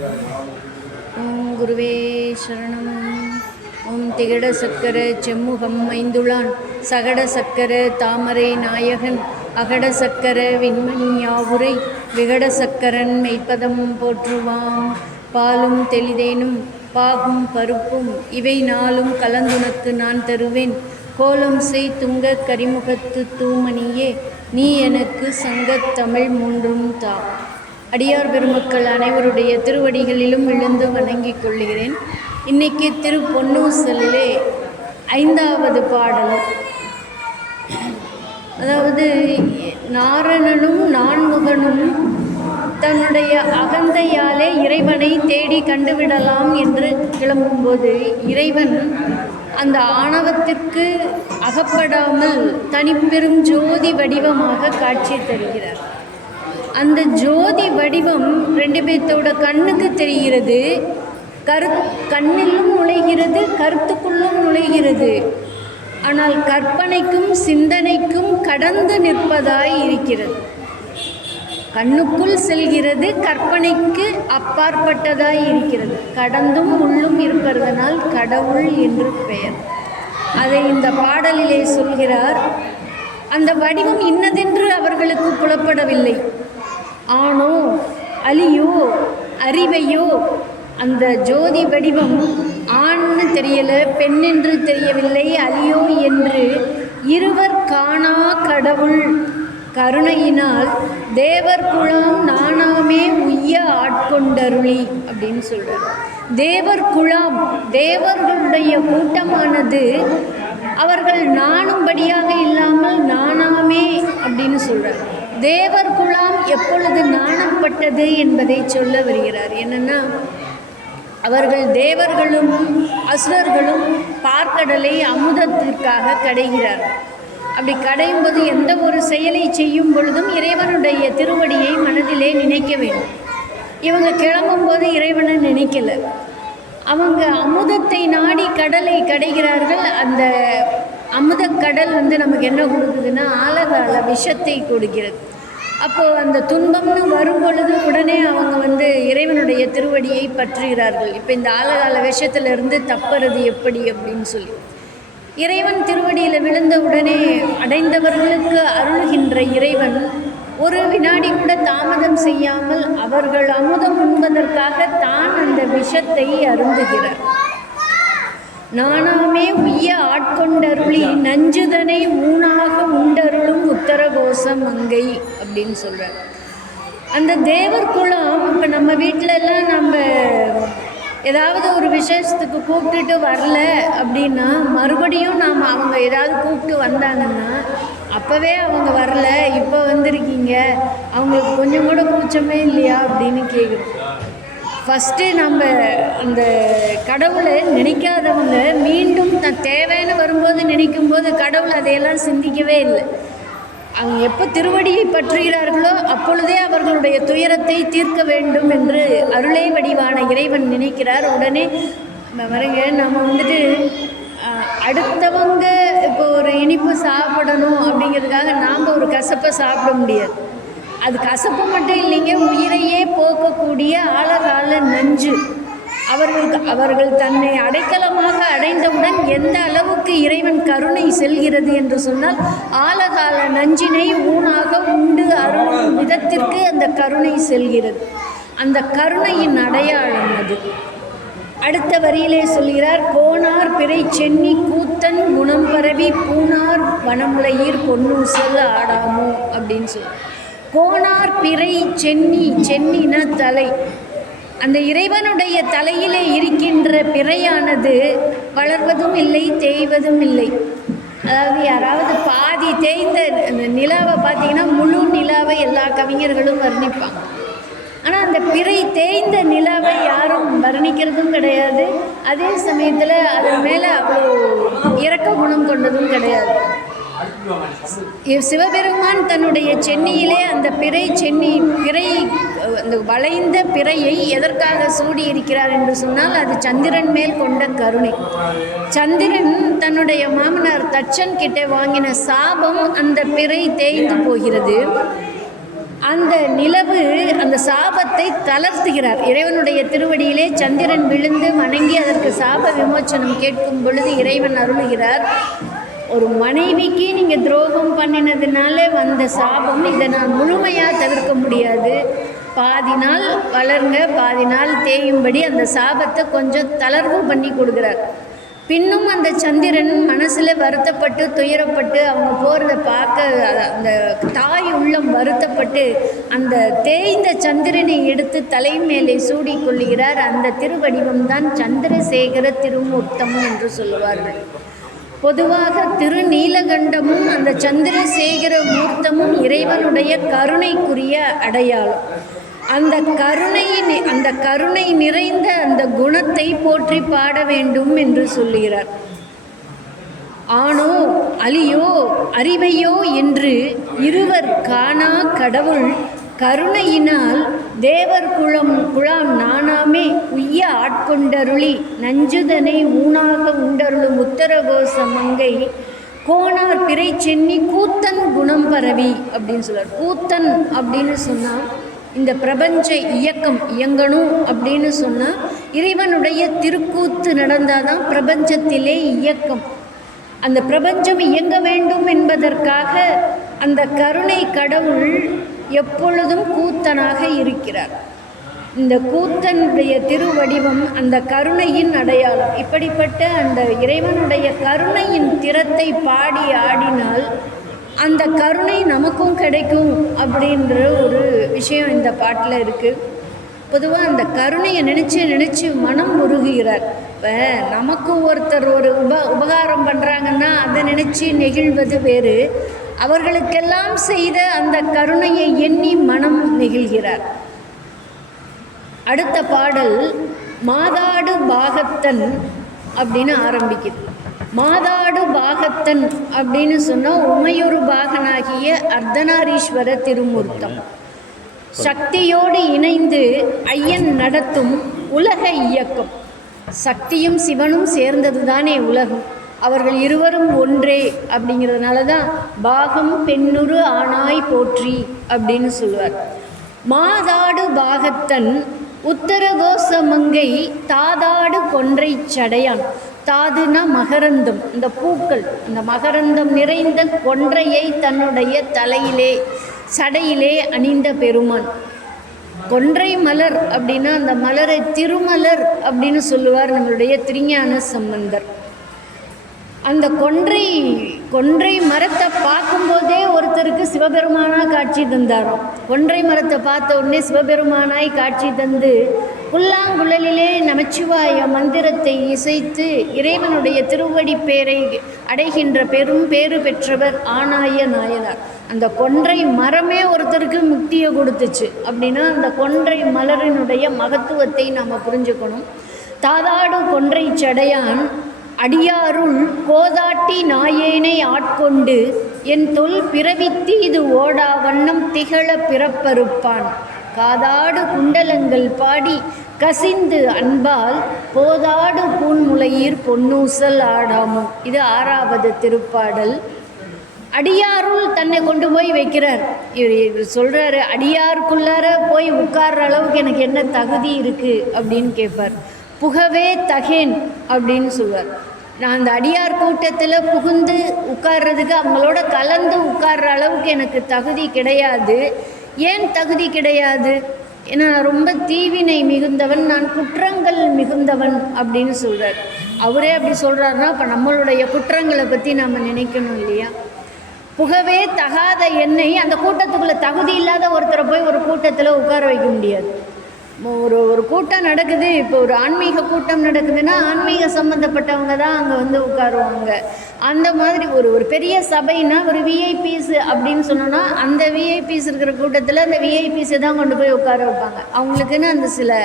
ஓம் குருவே சரணம். ஓம் திகட சக்கர செம்முகம் ஐந்துளான் சகட சக்கர தாமரை நாயகன் அகட சக்கர விண்மணியாவுரை விகட சக்கரன் மெய்ப்பதம் போற்றுவாம். பாலும் தெளிதேனும் பாகும் பருப்பும் இவை நாளும் கலந்துனக்கு நான் தருவேன். கோலம் செய் துங்க கரிமுகத்து தூமணியே நீ எனக்கு சங்கத் தமிழ் மூன்றும் தா. அடியார் பெருமக்கள் அனைவருடைய திருவடிகளிலும் விழுந்து வணங்கிக் கொள்கிறேன். இன்னைக்கு திரு பொன்னூசலிலே 5வது பாடல். அதாவது நாரணனும் நான்முகனும் தன்னுடைய அகந்தையாலே இறைவனை தேடி கண்டுவிடலாம் என்று கிளம்பும்போது இறைவன் அந்த ஆணவத்திற்கு அகப்படாமல் தனிப்பெரும் ஜோதி வடிவமாக காட்சி தருகிறார். அந்த ஜோதி வடிவம் 2 பேர்த்தோட கண்ணுக்கு தெரிகிறது. கண்ணிலும் நுழைகிறது, கருத்துக்குள்ளும் நுழைகிறது. ஆனால் கற்பனைக்கும் சிந்தனைக்கும் கடந்து நிற்பதாய் இருக்கிறது. கண்ணுக்குள் செல்கிறது, கற்பனைக்கு அப்பாற்பட்டதாய் இருக்கிறது. கடந்தும் உள்ளும் இருப்பதனால் கடவுள் என்று பெயர். அதை இந்த பாடலிலே சொல்கிறார். அந்த வடிவம் இன்னதென்று அவர்களுக்கு புலப்படவில்லை. ஆணோ அலியோ அறிவையோ அந்த ஜோதி வடிவம் ஆண்னு தெரியல, பெண்ணென்று தெரியவில்லை, அலியோ என்று இருவர் காணா கடவுள் கருணையினால் தேவர் குழாம் நானாமே உய்ய ஆட்கொண்டருளி அப்படின்னு சொல்கிறார். தேவர் குழாம், தேவர்களுடைய கூட்டமானது அவர்கள் நாணும்படியாக இல்லாமல் நானாமே அப்படின்னு சொல்கிறார். தேவர் குழாம் எப்பொழுது நாணப்பட்டது என்பதை சொல்ல வருகிறார். என்னென்னா, அவர்கள் தேவர்களும் அசுரர்களும் பார்க்கடலை அமுதத்திற்காக கடைகிறார்கள். அப்படி கடையும் போது எந்த ஒரு செயலை செய்யும் பொழுதும் இறைவனுடைய திருவடியை மனதிலே நினைக்க வேண்டும். இவங்க கிளம்பும்போது இறைவனை நினைக்கல. அவங்க அமுதத்தை நாடி கடலை கடைகிறார்கள். அந்த அமுதக்கடல் நமக்கு என்ன கொடுக்குதுன்னா ஆலகால விஷத்தை கொடுக்கிறது. அப்போது அந்த துன்பம்னு வரும் பொழுது உடனே அவங்க இறைவனுடைய திருவடியை பற்றுகிறார்கள். இப்போ இந்த ஆலகால விஷத்திலிருந்து தப்புறது எப்படி அப்படின்னு சொல்லி இறைவன் திருவடியில் விழுந்த உடனே அடைந்தவர்களுக்கு அருள்கின்ற இறைவன் ஒரு வினாடி கூட தாமதம் செய்யாமல் அவர்கள் அமுதம் உண்பதற்காக தான் அந்த விஷத்தை அருந்துகிறார். நானாமே உய்ய ஆட்கொண்டருளி நஞ்சுதனை ஊனாக உண்டருளும் உத்தரகோசம் மங்கை அப்படின்னு சொல்கிறார். அந்த தேவர் குலம் இப்போ நம்ம வீட்டிலலாம் நம்ம ஏதாவது ஒரு விசேஷத்துக்கு கூப்பிட்டுட்டு வரல அப்படின்னா மறுபடியும் நாம் அவங்க ஏதாவது கூப்பிட்டு வந்தாங்கன்னா அப்போவே அவங்க வரல, இப்போ வந்திருக்கீங்க, அவங்களுக்கு கொஞ்சம் கூட கூச்சமே இல்லையா அப்படின்னு கேட்குறோம். ஃபஸ்ட்டு நம்ம அந்த கடவுளை நினைக்காதவங்க மீண்டும் தேவைன்னு வரும்போது நினைக்கும்போது கடவுள் அதையெல்லாம் சிந்திக்கவே இல்லை. அவங்க எப்போ திருவடியை பற்றுகிறார்களோ அப்பொழுதே அவர்களுடைய துயரத்தை தீர்க்க வேண்டும் என்று அருளை வடிவான இறைவன் நினைக்கிறார். உடனே வரங்க நம்ம அடுத்தவங்க இப்போ ஒரு இனிப்பு சாப்பிடணும் அப்படிங்கிறதுக்காக நாம் ஒரு கசப்பை சாப்பிட முடியாது. அது கசப்பு மட்டும் இல்லைங்க, உயிரையே போக்கக்கூடிய ஆழகால நஞ்சு. அவர்கள் தன்னை அடைக்கலமாக அடைந்தவுடன் எந்த அளவுக்கு இறைவன் கருணை செல்கிறது என்று சொன்னால் ஆழகால நஞ்சினை ஊனாக உண்டு அருளும் விதத்திற்கு அந்த கருணை செல்கிறது. அந்த கருணையின் அடையாளம் அது. அடுத்த வரியிலே சொல்கிறார், கோனார் பிறை சென்னி கூத்தன் குணம் பரவி பூனார் வனமுலையீர் பொன்னூசல் ஆடாமோ அப்படின்னு சொல்லி. கோனார் பிறை சென்னி, சென்னின தலை. அந்த இறைவனுடைய தலையிலே இருக்கின்ற பிறையானது வளர்வதும் இல்லை, தேய்வதும் இல்லை. அதாவது யாராவது பாதி தேய்ந்த அந்த நிலாவை பார்த்தீங்கன்னா முழு நிலாவை எல்லா கவிஞர்களும் வர்ணிப்பாங்க. ஆனால் அந்த பிறை தேய்ந்த நிலாவை யாரும் வர்ணிக்கிறதும் கிடையாது. அதே சமயத்தில் அதன் மேலே அவ்வளோ இரக்க குணம் கொண்டதும் கிடையாது. சிவபெருமான் தன்னுடைய சென்னியிலே அந்த பிறை அந்த வளைந்த பிறையை எதற்காக சூடி இருக்கிறார் என்று சொன்னால் அது சந்திரன் மேல் கொண்ட கருணை. சந்திரன் தன்னுடைய மாமனார் தச்சன் கிட்ட வாங்கின சாபம் அந்த பிறை தேய்ந்து போகிறது. அந்த நிலவு அந்த சாபத்தை தளர்த்துகிறார். இறைவனுடைய திருவடியிலே சந்திரன் விழுந்து வணங்கி அதற்கு சாப விமோச்சனம் கேட்கும் பொழுது இறைவன் அருளுகிறார், ஒரு மனைவிக்கு நீங்கள் துரோகம் பண்ணினதுனால வந்த சாபம், இதை நான் முழுமையாக தவிர்க்க முடியாது, பாதி நாள் வளருங்க, பாதி நாள் தேயும்படி அந்த சாபத்தை கொஞ்சம் தளர்வு பண்ணி கொடுக்குறார். பின்னும் அந்த சந்திரன் மனசில் வருத்தப்பட்டு துயரப்பட்டு அவங்க போகிறத பார்க்க அந்த தாய் உள்ளம் வருத்தப்பட்டு அந்த தேய்ந்த சந்திரனை எடுத்து தலை மேலே சூடிக்கொள்கிறார். அந்த திருவடிவம்தான் சந்திரசேகர திருமூர்த்தம் என்று சொல்லுவார்கள். பொதுவாக திருநீலகண்டமும் அந்த சந்திரசேகர மூர்த்தமும் இறைவனுடைய கருணைக்குரிய அடையாளம். அந்த கருணை நிறைந்த அந்த குணத்தை போற்றி பாட வேண்டும் என்று சொல்லுகிறார். ஆணோ அலியோ அறிவையோ என்று இருவர் காணா கடவுள் கருணையினால் தேவர் குழாம் நானாமே உய்ய ஆட்கொண்டருளி நஞ்சுதனை ஊனாக உண்டருளும் உத்தரகோச மங்கை கோணார் பிறை சென்னி கூத்தன் குணம் பரவி அப்படின்னு சொல்றார். கூத்தன் அப்படின்னு சொன்னால் இந்த பிரபஞ்ச இயக்கம் இயங்கணும் அப்படின்னு சொன்னால் இறைவனுடைய திருக்கூத்து நடந்தாதான் பிரபஞ்சத்திலே இயக்கம். அந்த பிரபஞ்சம் இயங்க வேண்டும் என்பதற்காக அந்த கருணை கடவுள் எப்பொழுதும் கூத்தனாக இருக்கிறார். இந்த கூத்தனுடைய திருவடிவம் அந்த கருணையின் அடையாளம். இப்படிப்பட்ட அந்த இறைவனுடைய கருணையின் திறத்தை பாடி ஆடினால் அந்த கருணை நமக்கும் கிடைக்கும் அப்படின்ற ஒரு விஷயம் இந்த பாட்டில் இருக்குது. பொதுவாக அந்த கருணையை நினச்சி மனம் உருகுகிறார். இப்போ நமக்கு ஒருத்தர் ஒரு உபகாரம் பண்ணுறாங்கன்னா அதை நினச்சி நெகிழ்வது வேறு, அவர்களுக்கெல்லாம் செய்த அந்த கருணையை எண்ணி மனம் நெகிழ்கிறார். அடுத்த பாடல் மாதாடு பாகத்தன் அப்படின்னு ஆரம்பிக்குது. மாதாடு பாகத்தன் அப்படின்னு சொன்னால் உமையொரு பாகனாகிய அர்த்தநாரீஸ்வர திருமூர்த்தம். சக்தியோடு இணைந்து ஐயன் நடத்தும் உலக இயக்கம். சக்தியும் சிவனும் சேர்ந்தது தானே உலகம். அவர்கள் இருவரும் ஒன்றே அப்படிங்கிறதுனால தான் பாகம் பெண்ணுரு ஆனாய் போற்றி அப்படின்னு சொல்லுவார். மாதாடு பாகத்தன் உத்தரகோச மங்கை தாதாடு கொன்றை சடையான். தாதுனா மகரந்தம், இந்த பூக்கள், இந்த மகரந்தம் நிறைந்த கொன்றையை தன்னுடைய தலையிலே சடையிலே அணிந்த பெருமான். கொன்றை மலர் அப்படின்னா அந்த மலரை திருமலர் அப்படின்னு சொல்லுவார் நம்மளுடைய திருஞான சம்பந்தர். அந்த கொன்றை மரத்தை பார்க்கும்போதே ஒருத்தருக்கு சிவபெருமானாக காட்சி தந்தாராம். கொன்றை மரத்தை பார்த்த உடனே சிவபெருமானாய் காட்சி தந்து புல்லாங்குழலிலே நமச்சிவாய மந்திரத்தை இசைத்து இறைவனுடைய திருவடி பேரை அடைகின்ற பெரும் பேறு பெற்றவர் ஆனாய நாயனார். அந்த கொன்றை மரமே ஒருத்தருக்கு முக்தியை கொடுத்துச்சு அப்படின்னா அந்த கொன்றை மலரினுடைய மகத்துவத்தை நாம் புரிஞ்சுக்கணும். தாதாடு கொன்றை சடையான் அடியாருள் கோதாட்டி நாயேனை ஆட்கொண்டு என் தொல் பிறவித்து இது ஓடா வண்ணம் திகழ பிறப்பறுப்பான். காதாடு குண்டலங்கள் பாடி கசிந்து அன்பால் போதாடு பூன்முலையீர் பொன்னூசல் ஆடாமோ. இது 6வது திருப்பாடல். அடியாருள் தன்னை கொண்டு போய் வைக்கிறார். இவர் சொல்கிறாரு, அடியாருக்குள்ளார போய் உட்கார்ற அளவுக்கு எனக்கு என்ன தகுதி இருக்குது அப்படின்னு கேட்பார். புகவே தகேன் அப்படின்னு சொல்வார். நான் அந்த அடியார் கூட்டத்தில் புகுந்து உட்கார்றதுக்கு அவங்களோட கலந்து உட்கார்ற அளவுக்கு எனக்கு தகுதி கிடையாது. ஏன் தகுதி கிடையாது? ஏன்னா நான் ரொம்ப தீவினை மிகுந்தவன், நான் குற்றங்கள் மிகுந்தவன் அப்படின்னு சொல்கிறார். அவரே அப்படி சொல்கிறாருன்னா அப்போ நம்மளுடைய குற்றங்களை பற்றி நாம் நினைக்கணும் இல்லையா? புகவே தகாத என்னை அந்த கூட்டத்துக்குள்ளே தகுதி இல்லாத ஒருத்தரை போய் ஒரு கூட்டத்தில் உட்கார வைக்க முடியாது. ஒரு கூட்டம் நடக்குது, இப்போ ஒரு ஆன்மீக கூட்டம் நடக்குதுன்னா ஆன்மீக சம்மந்தப்பட்டவங்க தான் அங்கே வந்து உட்காருவாங்க. அந்த மாதிரி ஒரு பெரிய சபைனா ஒரு விஐபிஸ் அப்படின்னு சொன்னோன்னா அந்த விஐபிஸ் இருக்கிற கூட்டத்தில் அந்த விஐபிஸை தான் கொண்டு போய் உட்கார வைப்பாங்க. அவங்களுக்குன்னு அந்த சில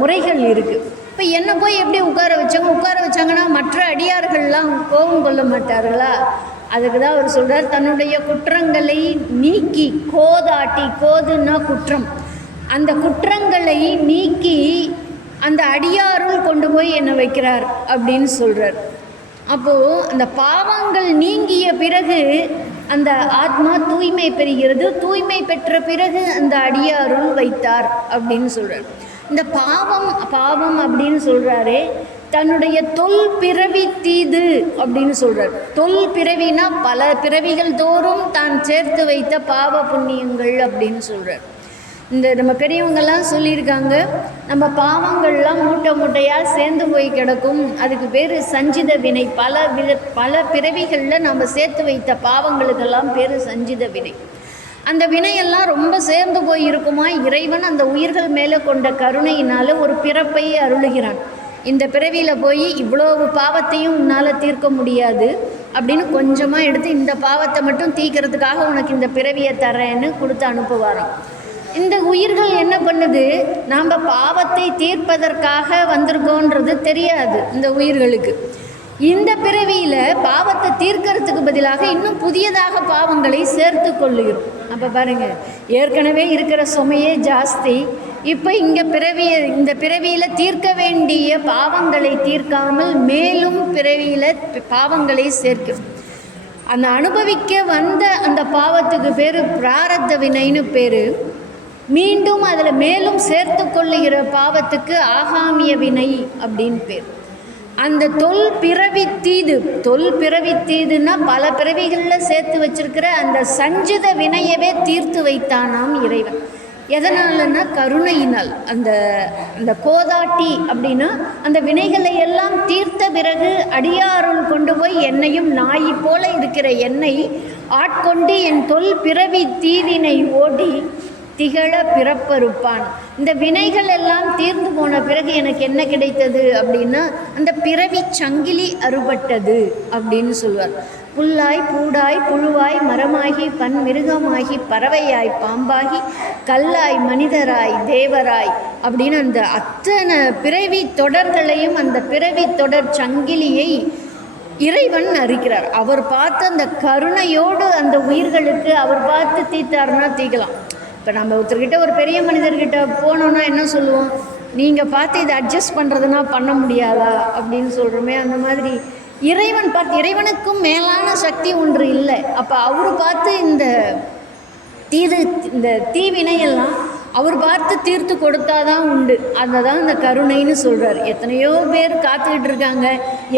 முறைகள் இருக்குது. இப்போ என்னை போய் எப்படி உட்கார வச்சாங்கன்னா மற்ற அடியார்கள்லாம் கோபம் கொள்ள மாட்டார்களா? அதுக்கு தான் அவர் சொல்கிறார், தன்னுடைய குற்றங்களை நீக்கி கோதாட்டி, கோதுன்னா குற்றம், அந்த குற்றங்களை நீக்கி அந்த அடியாருள் கொண்டு போய் என்னை வைக்கிறார் அப்படின்னு சொல்கிறார். அப்போது அந்த பாவங்கள் நீங்கிய பிறகு அந்த ஆத்மா தூய்மை பெறுகிறது. தூய்மை பெற்ற பிறகு அந்த அடியாருள் வைத்தார் அப்படின்னு சொல்கிறார். இந்த பாவம் அப்படின்னு சொல்கிறாரே, தன்னுடைய தொல் பிறவி தீது அப்படின்னு சொல்கிறார். தொல் பிறவினா பல பிறவிகள் தோறும் தான் சேர்த்து வைத்த பாவ புண்ணியங்கள் அப்படின்னு சொல்கிறார். இந்த நம்ம பெரியவங்கள்லாம் சொல்லியிருக்காங்க, நம்ம பாவங்கள்லாம் மூட்டை மூட்டையாக சேர்ந்து போய் கிடக்கும், அதுக்கு பேர் சஞ்சித வினை. பல பிறவிகளில் நம்ம சேர்த்து வைத்த பாவங்களுக்கெல்லாம் பேர் சஞ்சித வினை. அந்த வினையெல்லாம் ரொம்ப சேர்ந்து போய் இருக்குமா, இறைவன் அந்த உயிர்கள் மேலே கொண்ட கருணையினால் ஒரு பிறப்பை அருளுகிறான். இந்த பிறவியில் போய் இவ்வளவு பாவத்தையும் உன்னால் தீர்க்க முடியாது அப்படின்னு கொஞ்சமாக எடுத்து இந்த பாவத்தை மட்டும் தீர்க்கிறதுக்காக உனக்கு இந்த பிறவியை தரேன்னு கொடுத்து அனுப்புவாராம். இந்த உயிர்கள் என்ன பண்ணுது, நாம் பாவத்தை தீர்ப்பதற்காக வந்திருக்கோன்றது தெரியாது இந்த உயிர்களுக்கு. இந்த பிறவியில் பாவத்தை தீர்க்கறதுக்கு பதிலாக இன்னும் புதியதாக பாவங்களை சேர்த்து கொள்ளுகிறோம். அப்போ பாருங்கள், ஏற்கனவே இருக்கிற சுமையே ஜாஸ்தி. இப்போ இந்த பிறவியில் தீர்க்க வேண்டிய பாவங்களை தீர்க்காமல் மேலும் பிறவியில் பாவங்களை சேர்க்கும். அந்த அனுபவிக்க வந்த அந்த பாவத்துக்கு பேர் பிராரத்த வினைன்னு பேர். மீண்டும் அதில் மேலும் சேர்த்து கொள்ளுகிற பாவத்துக்கு ஆகாமிய வினை அப்படின்னு பேர். அந்த தொல் பிறவி தீதுன்னா பல பிறவிகளில் சேர்த்து வச்சிருக்கிற அந்த சஞ்சித வினையவே தீர்த்து வைத்தானாம் இறைவன். எதனாலன்னா கருணையினால். அந்த கோதாட்டி அப்படின்னா அந்த வினைகளை எல்லாம் தீர்த்த பிறகு அடியாருள் கொண்டு போய் என்னையும் நாயி போல இருக்கிற என்னை ஆட்கொண்டு என் தொல் பிறவி தீவினை ஓடி திகழ பிறப்பறுப்பான். இந்த வினைகள் எல்லாம் தீர்ந்து போன பிறகு எனக்கு என்ன கிடைத்தது அப்படின்னா அந்த பிறவி சங்கிலி அறுபட்டது அப்படின்னு சொல்வார். புல்லாய் பூடாய் புழுவாய் மரமாகி மிருகமாகி பறவையாய் பாம்பாகி கல்லாய் மனிதராய் தேவராய் அப்படின்னு அந்த அத்தனை பிறவி தொடர்களையும் அந்த பிறவி தொடர் சங்கிலியை இறைவன் அறிக்கிறார். அவர் பார்த்து அந்த கருணையோடு அந்த உயிர்களுக்கு அவர் பார்த்து தீர்த்தாருன்னா தீக்கலாம். இப்போ நம்ம ஒருத்தர்கிட்ட ஒரு பெரிய மனிதர்கிட்ட போனோன்னா என்ன சொல்லுவோம், நீங்கள் பார்த்து இதை அட்ஜஸ்ட் பண்ணுறதுனா பண்ண முடியாதா அப்படின்னு சொல்கிறோமே. அந்த மாதிரி இறைவன் பார்த்து, இறைவனுக்கும் மேலான சக்தி ஒன்று இல்லை. அப்போ அவர் பார்த்து இந்த தீவினையெல்லாம் அவர் பார்த்து தீர்த்து கொடுத்தாதான் உண்டு. அதுதான் இந்த கருணைன்னு சொல்கிறார். எத்தனையோ பேர் காத்துக்கிட்டு இருக்காங்க,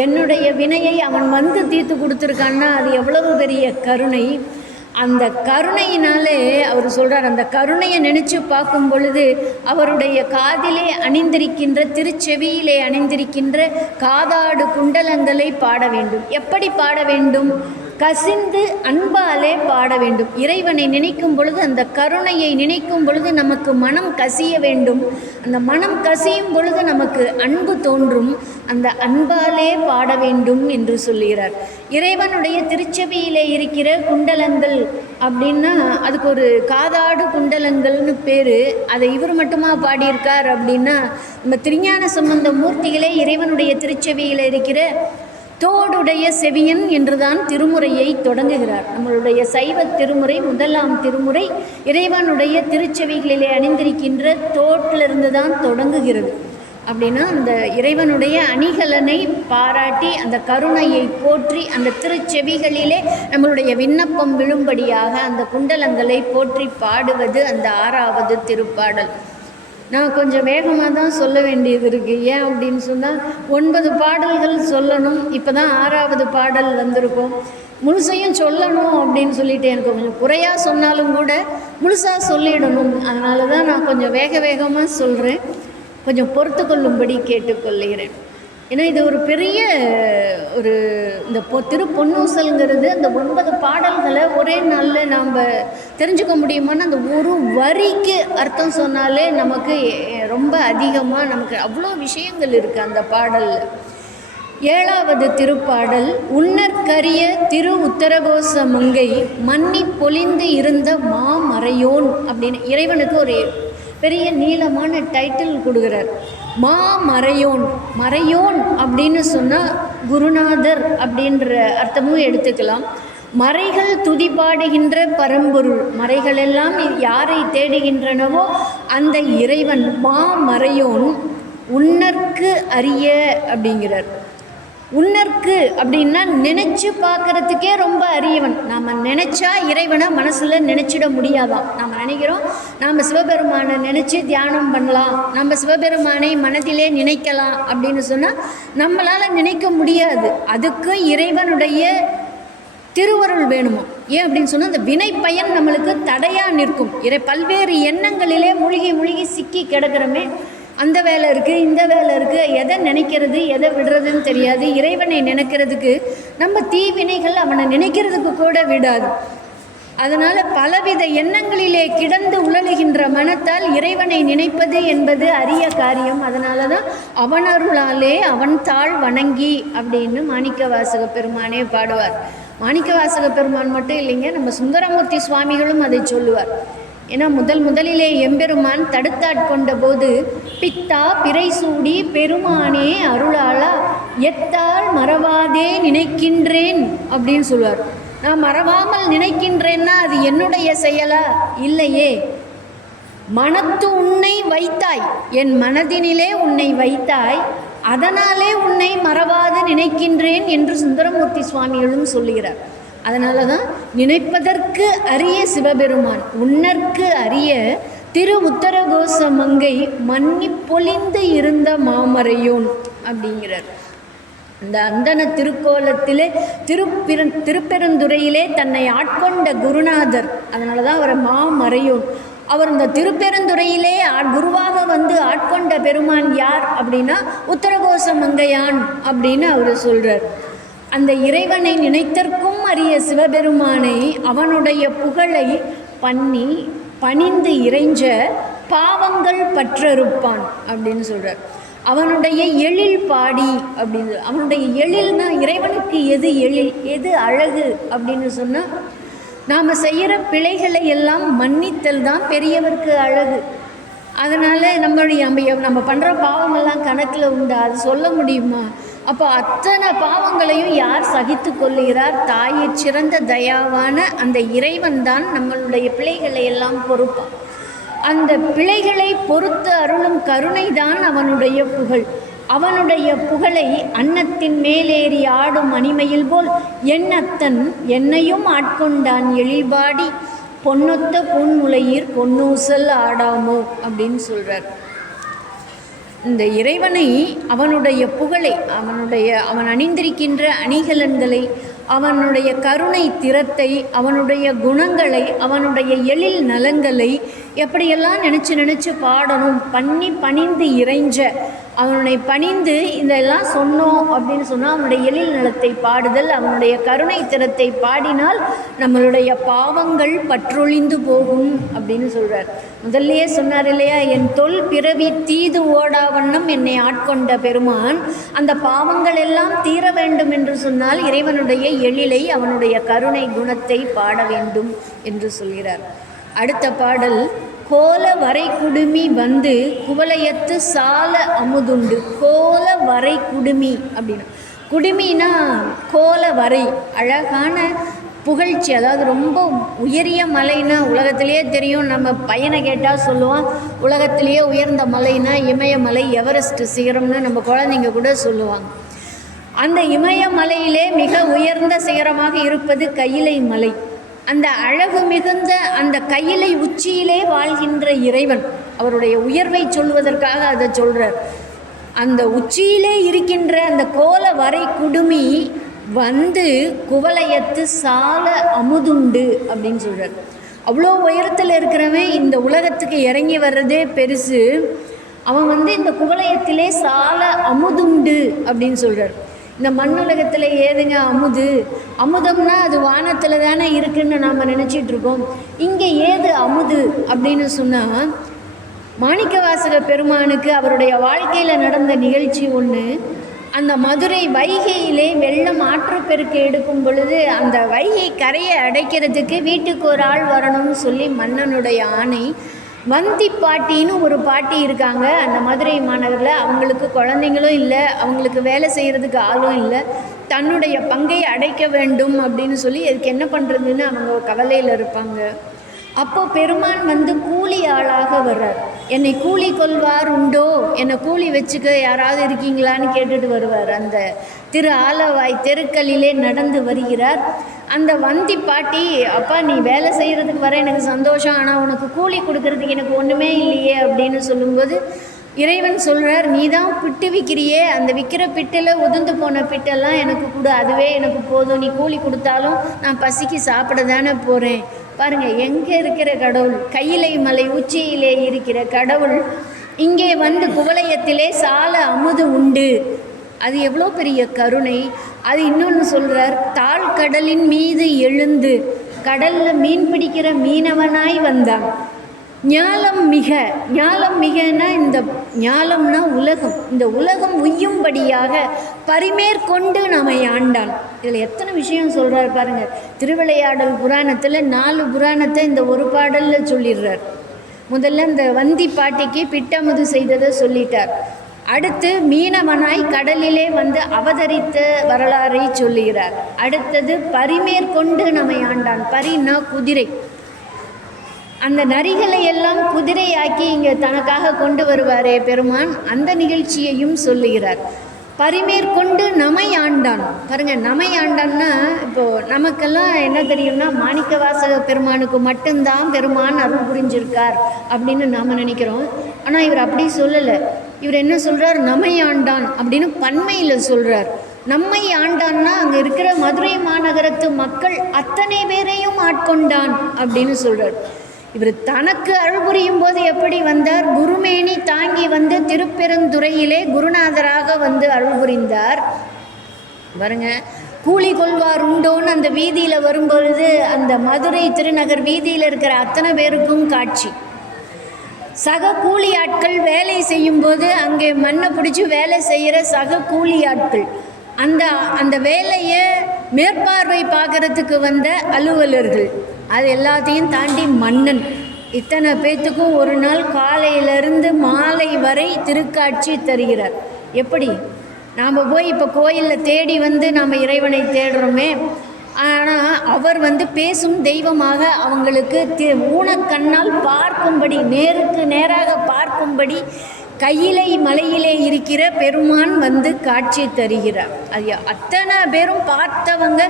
என்னுடைய வினையை அவன் வந்து தீர்த்து கொடுத்துருக்கான்னா அது எவ்வளவு பெரிய கருணை. அந்த கருணையினாலே அவர் சொல்கிறார், அந்த கருணையை நினச்சி பார்க்கும் பொழுது அவருடைய காதிலே அணிந்திருக்கின்ற திருச்செவியிலே அணிந்திருக்கின்ற காதாடு குண்டலங்களை பாட வேண்டும். எப்படி பாட வேண்டும்? கசிந்து அன்பாலே பாட வேண்டும். இறைவனை நினைக்கும் பொழுது, அந்த கருணையை நினைக்கும் பொழுது நமக்கு மனம் கசிய வேண்டும். அந்த மனம் கசியும் பொழுது நமக்கு அன்பு தோன்றும். அந்த அன்பாலே பாட வேண்டும் என்று சொல்லுகிறார். இறைவனுடைய திருச்செவியிலே இருக்கிற குண்டலங்கள் அப்படின்னா அதுக்கு ஒரு காதாடு குண்டலங்கள்னு பேர். அதை இவர் மட்டுமா பாடியிருக்கார் அப்படின்னா, நம்ம திருஞான சம்பந்த மூர்த்திகளே இறைவனுடைய திருச்செவியில் இருக்கிற தோடுடைய செவியன் என்றுதான் திருமுறையை தொடங்குகிறார். நம்மளுடைய சைவ திருமுறை, முதலாம் திருமுறை இறைவனுடைய திருச்செவிகளிலே அணிந்திருக்கின்ற தோட்டிலிருந்து தான் தொடங்குகிறது. அப்படின்னா அந்த இறைவனுடைய அணிகலனை பாராட்டி, அந்த கருணையை போற்றி, அந்த திருச்செவிகளிலே நம்மளுடைய விண்ணப்பம் விழும்படியாக அந்த குண்டலங்களை போற்றி பாடுவது அந்த 6வது திருப்பாடல். நான் கொஞ்சம் வேகமாக தான் சொல்ல வேண்டியது இருக்குது. ஏன் அப்படின்னு சொன்னால் 9 பாடல்கள் சொல்லணும். இப்போ தான் 6வது பாடல் வந்திருக்கோம். முழுசையும் சொல்லணும் அப்படின்னு சொல்லிட்டு எனக்கு கொஞ்சம் குறையாக சொன்னாலும் கூட முழுசாக சொல்லிடணும். அதனால தான் நான் கொஞ்சம் வேகமாக சொல்கிறேன். கொஞ்சம் பொறுத்து கொள்ளும்படி கேட்டுக்கொள்கிறேன். ஏன்னா இது ஒரு பெரிய இந்த திருப்பொன்னூசல்ங்கிறது அந்த 9 பாடல்களை ஒரே நாளில் நாம் தெரிஞ்சுக்க முடியுமான்னு அந்த ஒரு வரிக்கு அர்த்தம் சொன்னாலே நமக்கு ரொம்ப அதிகமாக நமக்கு அவ்வளோ விஷயங்கள் இருக்குது அந்த பாடலில். 7வது திருப்பாடல், உன்னற்கரிய திரு உத்தரகோச மங்கை மன்னி பொலிந்து இருந்த மாமறையோன் அப்படின்னு இறைவனுக்கு ஒரு பெரிய நீளமான டைட்டில் கொடுக்குறார். மறையோன் அப்படின்னு சொன்னால் குருநாதர் அப்படின்ற அர்த்தமும் எடுத்துக்கலாம். மறைகள் துதிபாடுகின்ற பரம்பொருள், மறைகளெல்லாம் யாரை தேடுகின்றனவோ அந்த இறைவன் மறையோன் உன்னற்கு அரிய அப்படிங்கிறார். உன்னற்கு அப்படின்னா நினச்சி பார்க்குறதுக்கே ரொம்ப அரியவன். நாம் நினச்சா இறைவனை மனசில் நினச்சிட முடியாதான். நாம் நினைக்கிறோம் நாம் சிவபெருமானை நினச்சி தியானம் பண்ணலாம், நம்ம சிவபெருமானை மனதிலே நினைக்கலாம் அப்படின்னு சொன்னால் நம்மளால் நினைக்க முடியாது. அதுக்கு இறைவனுடைய திருவருள் வேணுமா. ஏன் அப்படின்னு சொன்னால் அந்த வினை பயன் நம்மளுக்கு தடையாக நிற்கும். பல்வேறு எண்ணங்களிலே மூழ்கி சிக்கி கிடக்கிறோமே, அந்த வேலை இருக்குது, இந்த வேலை இருக்குது, எதை நினைக்கிறது எதை விடுறதுன்னு தெரியாது. இறைவனை நினைக்கிறதுக்கு நம்ம தீவினைகள் அவனை நினைக்கிறதுக்கு கூட விடாது. அதனால் பலவித எண்ணங்களிலே கிடந்து உழலுகின்ற மனத்தால் இறைவனை நினைப்பது என்பது அரிய காரியம். அதனால தான் அவன் அருளாலே அவன் தாழ் வணங்கி அப்படின்னு மாணிக்கவாசக பெருமானே பாடுவார். மாணிக்கவாசக பெருமான் மட்டும் இல்லைங்க, நம்ம சுந்தரமூர்த்தி சுவாமிகளும் அதை சொல்லுவார். ஏன்னா முதலிலே எம்பெருமான் தடுத்தாட்கொண்ட போது பித்தா பிறை சூடி பெருமானே அருளாளா எத்தால் மறவாதே நினைக்கின்றேன் அப்படின்னு சொல்லுவார். நான் மறவாமல் நினைக்கின்றேன்னா அது என்னுடைய செயலா? இல்லையே. மனத்து உன்னை வைத்தாய், என் மனதினிலே உன்னை வைத்தாய், அதனாலே உன்னை மறவாது நினைக்கின்றேன் என்று சுந்தரமூர்த்தி சுவாமிகளும் சொல்லுகிறார். அதனால தான் நினைப்பதற்கு அரிய சிவபெருமான், உன்னற்கு அரிய திரு உத்தரகோச மங்கை மன்னி பொலிந்து இருந்த மாமறையோன் அப்படிங்கிறார். இந்த அந்தன திருக்கோலத்திலே திருப்பெருந்துறையிலே தன்னை ஆட்கொண்ட குருநாதர், அதனால தான் அவரை மாமறையோன். அவர் இந்த திருப்பெருந்துறையிலே குருவாக வந்து ஆட்கொண்ட பெருமான் யார் அப்படின்னா உத்தரகோச மங்கையான் அப்படின்னு அவர் சொல்கிறார். அந்த இறைவனை நினைத்தற்கும் அரிய சிவபெருமானை அவனுடைய புகழை பணிந்து இறைஞ்ச பாவங்கள் பற்றறுப்பான் அப்படின்னு சொல்கிறார். அவனுடைய எழில் பாடி அப்படின்னு, அவனுடைய எழில்னா இறைவனுக்கு எது எழில் எது அழகு அப்படின்னு சொன்னால் நாம் செய்கிற பிழைகளை எல்லாம் மன்னித்தல் தான் பெரியவருக்கு அழகு. அதனால் நம்ம பண்ணுற பாவங்கள்லாம் கணக்கில் உண்டா? அது சொல்ல முடியுமா? அப்போ அத்தனை பாவங்களையும் யார் சகித்து கொள்ளுகிறார்? தாயை சிறந்த தயாவான அந்த இறைவன் தான் நம்மளுடைய பிழைகளை எல்லாம் பொறுப்பான். அந்த பிழைகளை பொறுத்து அருளும் கருணை தான் அவனுடைய புகழ். அவனுடைய புகழை அன்னத்தின் மேலேறி ஆடும் அணிமையில் போல் எண்ணத்தன் என்னையும் ஆட்கொண்டான் எழில்பாடி பொன்னொத்த பொன்முலையீர் பொன்னூசல் ஆடாமோ அப்படின்னு சொல்கிறார். இந்த இறைவனை அவனுடைய புகழை அவன் அணிந்திருக்கின்ற அணிகலன்களை, அவனுடைய கருணை திறத்தை, அவனுடைய குணங்களை, அவனுடைய எழில் நலங்களை எப்படியெல்லாம் நினச்சி பாடணும். பணிந்து இறைஞ்ச அவனை பணிந்து இதெல்லாம் சொன்னோம் அப்படின்னு சொன்னால் அவனுடைய எழில் நலத்தை பாடுதல், அவனுடைய கருணை திறத்தை பாடினால் நம்மளுடைய பாவங்கள் பற்றொழிந்து போகும் அப்படின்னு சொல்கிறார். முதல்லையே சொன்னார் இல்லையா, என் தொல் பிறவி தீது ஓடா வண்ணம் என்னை ஆட்கொண்ட பெருமான். அந்த பாவங்கள் எல்லாம் தீர வேண்டும் என்று சொன்னால் இறைவனுடைய எழிலை, அவனுடைய கருணை குணத்தை பாட வேண்டும் என்று சொல்கிறார். அடுத்த பாடல், கோல வரை குடுமி வந்து குவளையத்து சால அமுதுண்டு. கோல வரை குடுமி அப்படின்னா, குடுமினா கோல வரை, அழகான புகழ்ச்சி. அதாவது ரொம்ப உயரிய மலைன்னா உலகத்திலேயே தெரியும். நம்ம பையனை கேட்டால் சொல்லுவான் உலகத்திலேயே உயர்ந்த மலைனா இமயமலை, எவரெஸ்ட் சிகரம்னு நம்ம குழந்தைங்க கூட சொல்லுவாங்க. அந்த இமயமலையிலே மிக உயர்ந்த சிகரமாக இருப்பது கையிலை மலை. அந்த அழகு மிகுந்த அந்த கையிலை உச்சியிலே வாழ்கின்ற இறைவன், அவருடைய உயர்வை சொல்வதற்காக அதை சொல்கிறார். அந்த உச்சியிலே இருக்கின்ற அந்த கோல வரை குடுமி வந்து குவளையத்து சால அமுதுண்டு அப்படின்னு சொல்கிறார். அவ்வளோ உயரத்தில் இருக்கிறவன் இந்த உலகத்துக்கு இறங்கி வர்றதே பெருசு. அவன் இந்த குவளையத்திலே சால அமுதுண்டு அப்படின்னு சொல்கிறார். இந்த மண்ணுலகத்தில் ஏதுங்க அமுது? அமுதம்னா அது வானத்தில் தானே இருக்குன்னு நாம் நினச்சிட்ருக்கோம். இங்கே ஏது அமுது அப்படின்னு சொன்னால், மாணிக்கவாசக பெருமானுக்கு அவருடைய வாழ்க்கையில் நடந்த நிகழ்ச்சி ஒன்று. அந்த மதுரை வைகையிலே வெள்ளம் ஆற்றுப்பெருக்கு எடுக்கும் பொழுது அந்த வைகை கரையை அடைக்கிறதுக்கு வீட்டுக்கு ஒரு ஆள் வரணும்னு சொல்லி மன்னனுடைய ஆணை. வந்தி பாட்டின்னு ஒரு பாட்டி இருக்காங்க அந்த மதுரை மாநகரில். அவங்களுக்கு குழந்தைங்களும் இல்லை, அவங்களுக்கு வேலை செய்கிறதுக்கு ஆளும் இல்லை. தன்னுடைய பங்கை அடைக்க வேண்டும் அப்படின்னு சொல்லி அதுக்கு என்ன பண்ணுறதுன்னு அவங்க கவலையில் இருப்பாங்க. அப்போ பெருமான் கூலி ஆளாக வர்றார். என்னை கூலி கொள்வார் உண்டோ, என்னை கூலி வச்சுக்க யாராவது இருக்கீங்களான்னு கேட்டுட்டு வருவார் அந்த திரு ஆலவாய் தெருக்களிலே நடந்து வருகிறார். அந்த வந்தி பாட்டி, அப்பா நீ வேலை செய்கிறதுக்கு வர எனக்கு சந்தோஷம், ஆனால் உனக்கு கூலி கொடுக்கறதுக்கு எனக்கு ஒன்றுமே இல்லையே அப்படின்னு சொல்லும்போது இறைவன் சொல்கிறார், நீ தான் பிட்டு விற்கிறியே, அந்த விற்கிற பிட்டில் உதிர்ந்து போன பிட்டெல்லாம் எனக்கு கொடு, அதுவே எனக்கு போதும், நீ கூலி கொடுத்தாலும் நான் பசிக்கு சாப்பிட தானே போகிறேன். பாருங்கள், எங்கே இருக்கிற கடவுள், கையிலை மலை உச்சியிலே இருக்கிற கடவுள் இங்கே வந்து குவளையத்திலே சால அமுது உண்டு. அது எவ்வளோ பெரிய கருணை. அது இன்னொன்று சொல்கிறார், தாழ்கடலின் மீது எழுந்து கடலில் மீன் பிடிக்கிற மீனவனாய் வந்தான். ஞாலம் மிக, ஞாலம் மிகனா இந்த ஞாலம்னா உலகம், இந்த உலகம் உய்யும்படியாக பரிமேற்கொண்டு நம்மை ஆண்டான். இதில் எத்தனை விஷயம் சொல்கிறார் பாருங்கள். திருவிளையாடல் புராணத்தில் 4 புராணத்தை இந்த ஒரு பாடலில் சொல்லிடுறார். முதல்ல இந்த வந்தி பாட்டிக்கு பிட்டமுது செய்ததை சொல்லிட்டார். அடுத்து மீனவனாய் கடலிலே வந்து அவதரித்த வரலாறை சொல்லுகிறார். அடுத்தது பரிமேற்கொண்டு நம்மை ஆண்டான். பரினா குதிரை, அந்த நரிகளை எல்லாம் குதிரையாக்கி இங்கே தனக்காக கொண்டு வருவாரே பெருமான், அந்த நிகழ்ச்சியையும் சொல்லுகிறார். பரிமேற்கொண்டு நம்மை ஆண்டான். பாருங்கள், நம்மை ஆண்டான்னா இப்போது நமக்கெல்லாம் என்ன தெரியும்னா மாணிக்க வாசக பெருமானுக்கு மட்டும்தான் பெருமான் அருள் புரிஞ்சிருக்கார் அப்படின்னு நாம் நினைக்கிறோம். ஆனால் இவர் அப்படி சொல்லலை. இவர் என்ன சொல்கிறார், நம்மை ஆண்டான் அப்படின்னு பன்மையில் சொல்கிறார். நம்மை ஆண்டான்னா அங்கே இருக்கிற மதுரை மாநகரத்து மக்கள் அத்தனை பேரையும் ஆட்கொண்டான் அப்படின்னு சொல்கிறார். இவர் தனக்கு அருள் புரியும் போது எப்படி வந்தார், குருமேனி தாங்கி வந்து திருப்பெருந்துறையிலே குருநாதராக வந்து அருள் புரிந்தார். பாருங்க, கூலி கொள்வார் உண்டோன்னு அந்த வீதியில் வரும்பொழுது அந்த மதுரை திருநகர் வீதியில் இருக்கிற அத்தனை பேருக்கும் காட்சி. சக கூலி ஆட்கள் வேலை செய்யும்போது அங்கே மண்ணை பிடிச்சி வேலை செய்கிற சக கூலி ஆட்கள், அந்த வேலையை மேற்பார்வை பார்க்கறதுக்கு வந்த அலுவலர்கள், அது எல்லாத்தையும் தாண்டி மன்னன், இத்தனை பேத்துக்கும் ஒரு நாள் காலையிலிருந்து மாலை வரை திருக்காட்சி தருகிறார். எப்படி நாம் போய் இப்போ கோயிலில் தேடி வந்து நாம் இறைவனை தேடுறோமே, ஆனால் அவர் வந்து பேசும் தெய்வமாக அவங்களுக்கு ஊனக்கண்ணால் பார்க்கும்படி, நேருக்கு நேராக பார்க்கும்படி கையிலை மலையிலே இருக்கிற பெருமான் வந்து காட்சி தருகிறார். அது அத்தனை பேரும் பார்த்தவங்க,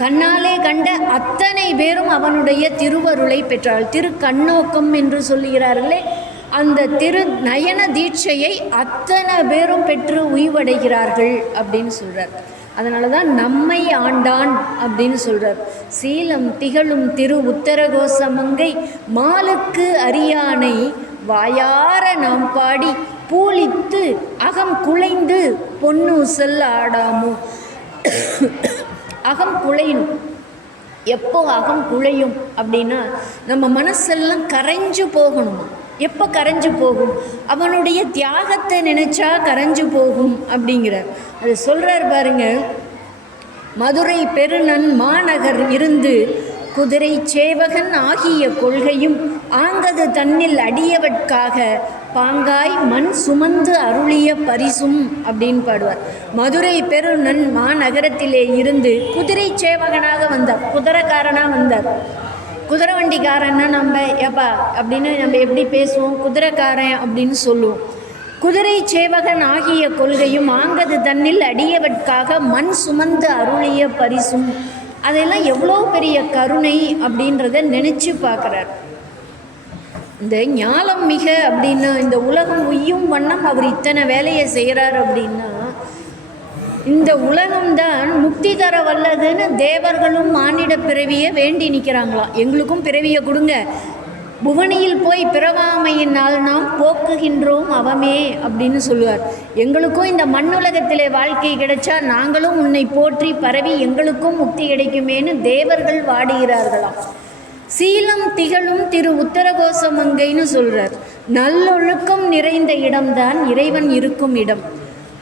கண்ணாலே கண்ட அத்தனை பேரும் அவனுடைய திருவருளை பெற்றார்கள். திரு கண்ணோக்கம் என்று சொல்லுகிறார்களே, அந்த திரு நயன தீட்சையை அத்தனை பேரும் பெற்று உய்வடைகிறார்கள் அப்படின்னு சொல்கிறார். அதனால தான் நம்மை ஆண்டான் அப்படின்னு சொல்கிறார். சீலம் திகழும் திரு உத்தரகோசமங்கை மாலுக்கு அரியானை வாயார நாம் பாடி பூளித்து அகம் குலைந்து பொன்னூசல் ஆடாமோ. அகம் குலையும். எப்போ அகம் குலையும் அப்படின்னா நம்ம மனசெல்லாம் கரைஞ்சு போகணும். எப்போ கரைஞ்சு போகும், அவனுடைய தியாகத்தை நினைச்சா கரைஞ்சு போகும் அப்படிங்கிறார். அது சொல்கிறார் பாருங்க. மதுரை பெருநன் மாநகர் இருந்து குதிரை சேவகன் ஆகிய கொள்கையும் ஆங்கது தன்னில் அடியவட்காக பாங்காய் மண் சுமந்து அருளிய பரிசும் அப்படின்னு பாடுவார். மதுரை பெருநன் மாநகரத்திலே இருந்து குதிரை சேவகனாக வந்தார், குதிரைக்காரனாக வந்தார். குதிரை வண்டிக்காரன்னா நம்ம ஏப்பா அப்படின்னு நம்ம எப்படி பேசுவோம், குதிரைக்காரன் அப்படின்னு சொல்லுவோம். குதிரை சேவகன் ஆகிய கொள்கையும் ஆங்கது தன்னில் அடியவட்காக மண் சுமந்து அருளிய பரிசும், அதெல்லாம் எவ்வளோ பெரிய கருணை அப்படின்றத நினச்சி பார்க்குறார். இந்த ஞாலம் மிக அப்படின்னா இந்த உலகம் உய்யும் வண்ணம் அவர் இத்தனை வேலையை செய்கிறார் அப்படின்னா, இந்த உலகம்தான் முக்தி தர வல்லதுன்னு தேவர்களும் மானிட பிறவியை வேண்டி நிற்கிறாங்களாம். எங்களுக்கும் பிறவியை கொடுங்க, புவனியில் போய் பிறவாமையினால் நாம் போக்குகின்றோம் அவமே அப்படின்னு சொல்லுவார். எங்களுக்கும் இந்த மண்ணுலகத்திலே வாழ்க்கை கிடைச்சா நாங்களும் உன்னை போற்றி பரவி எங்களுக்கும் முக்தி கிடைக்குமேன்னு தேவர்கள் வாடுகிறார்களாம். சீலம் திகழும் திரு உத்தரகோசமங்கைன்னு சொல்கிறார். நல்லொழுக்கம் நிறைந்த இடம்தான் இறைவன் இருக்கும் இடம்.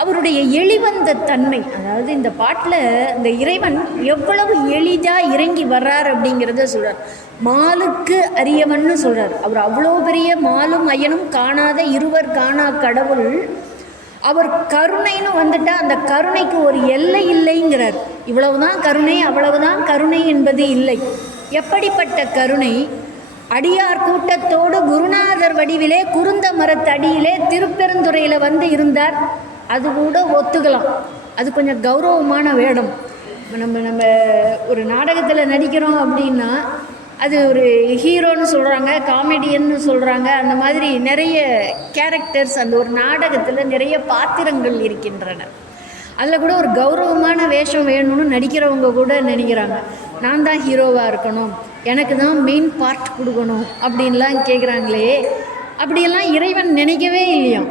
அவருடைய எளிவந்த தன்மை, அதாவது இந்த பாட்டில் இந்த இறைவன் எவ்வளவு எளிதாக இறங்கி வர்றார் அப்படிங்கிறத சொல்கிறார். மாலுக்கு அரியவன்னு சொல்கிறார். அவர் அவ்வளோ பெரிய மாலும் ஐயனும் காணாத இருவர் காணா கடவுள். அவர் கருணைன்னு வந்துட்டால் அந்த கருணைக்கு ஒரு எல்லை இல்லைங்கிறார். இவ்வளவுதான் கருணை, அவ்வளவுதான் கருணை என்பது இல்லை. எப்படிப்பட்ட கருணை! அடியார் கூட்டத்தோடு குருநாதர் வடிவிலே குருந்த மரத்தடியிலே திருப்பெருந்துறையில் வந்து இருந்தார். அது கூட ஒத்துக்கலாம். அது கொஞ்சம் கௌரவமான வேடம். நம்ம ஒரு நாடகத்தில் நடிக்கிறோம் அப்படின்னா அது ஒரு ஹீரோன்னு சொல்கிறாங்க, காமெடியன்னு சொல்கிறாங்க. அந்த மாதிரி நிறைய கேரக்டர்ஸ் அந்த ஒரு நாடகத்தில் நிறைய பாத்திரங்கள் இருக்கின்றன. அதில் கூட ஒரு கௌரவமான வேஷம் வேணும்னு நடிக்கிறவங்க கூட நினைக்கிறாங்க, நான் தான் ஹீரோவாக இருக்கணும், எனக்கு தான் மெயின் பார்ட் கொடுக்கணும் அப்படின்லாம் கேட்குறாங்களே. அப்படியெல்லாம் இறைவன் நினைக்கவே இல்லையாம்.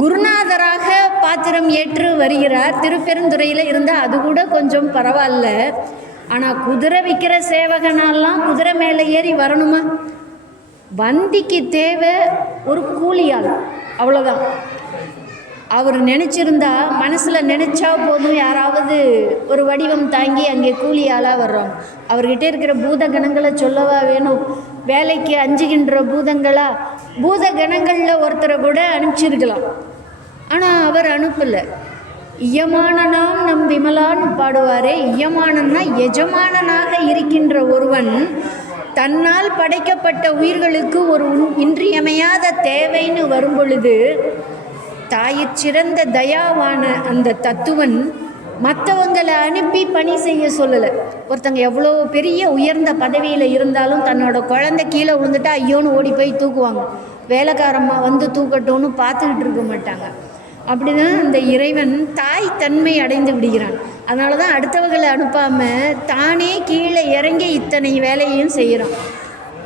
குருநாதராக பாத்திரம் ஏற்று வருகிறார். திருப்பெருந்துறையில் இருந்தால் அது கூட கொஞ்சம் பரவாயில்ல. ஆனால் குதிரை விற்கிற சேவகனாலாம் குதிரை மேலே ஏறி வரணுமா? வந்திக்கு தேவை ஒரு கூலியாள், அவ்வளோதான். அவர் நினச்சிருந்தா, மனசில் நினச்சா போதும், யாராவது ஒரு வடிவம் தாங்கி அங்கே கூலியாளாக வர்றோம். அவர்கிட்ட இருக்கிற பூத கணங்களை சொல்லவா வேணும்? வேலைக்கு அஞ்சுகின்ற பூதங்களா? பூத கணங்களில் ஒருத்தரை கூட அனுப்பிச்சிருக்கலாம். ஆனால் அவர் அனுப்பலை. இயமானனாம் நம் விமலான்னு பாடுவாரே. இயமானன்னா எஜமானனாக இருக்கின்ற ஒருவன் தன்னால் படைக்கப்பட்ட உயிர்களுக்கு ஒரு இன்றியமையாத தேவைன்னு வரும் பொழுது தாயிற் தயாவான அந்த தத்துவன் மற்றவங்களை அனுப்பி பணி செய்ய சொல்லலை. ஒருத்தங்க எவ்வளோ பெரிய உயர்ந்த பதவியில் இருந்தாலும் தன்னோட குழந்தை கீழே விழுந்துட்டா ஐயோன்னு ஓடி போய் தூக்குவாங்க. வேலைக்காரம்மா வந்து தூக்கட்டும்னு பார்த்துக்கிட்டு இருக்க மாட்டாங்க. அப்படி தான் இந்த இறைவன் தாய் தன்மை அடைந்து விடுகிறான். அதனால தான் அடுத்தவர்களை அனுப்பாமல் தானே கீழே இறங்கி இத்தனை வேலையும் செய்கிறான்.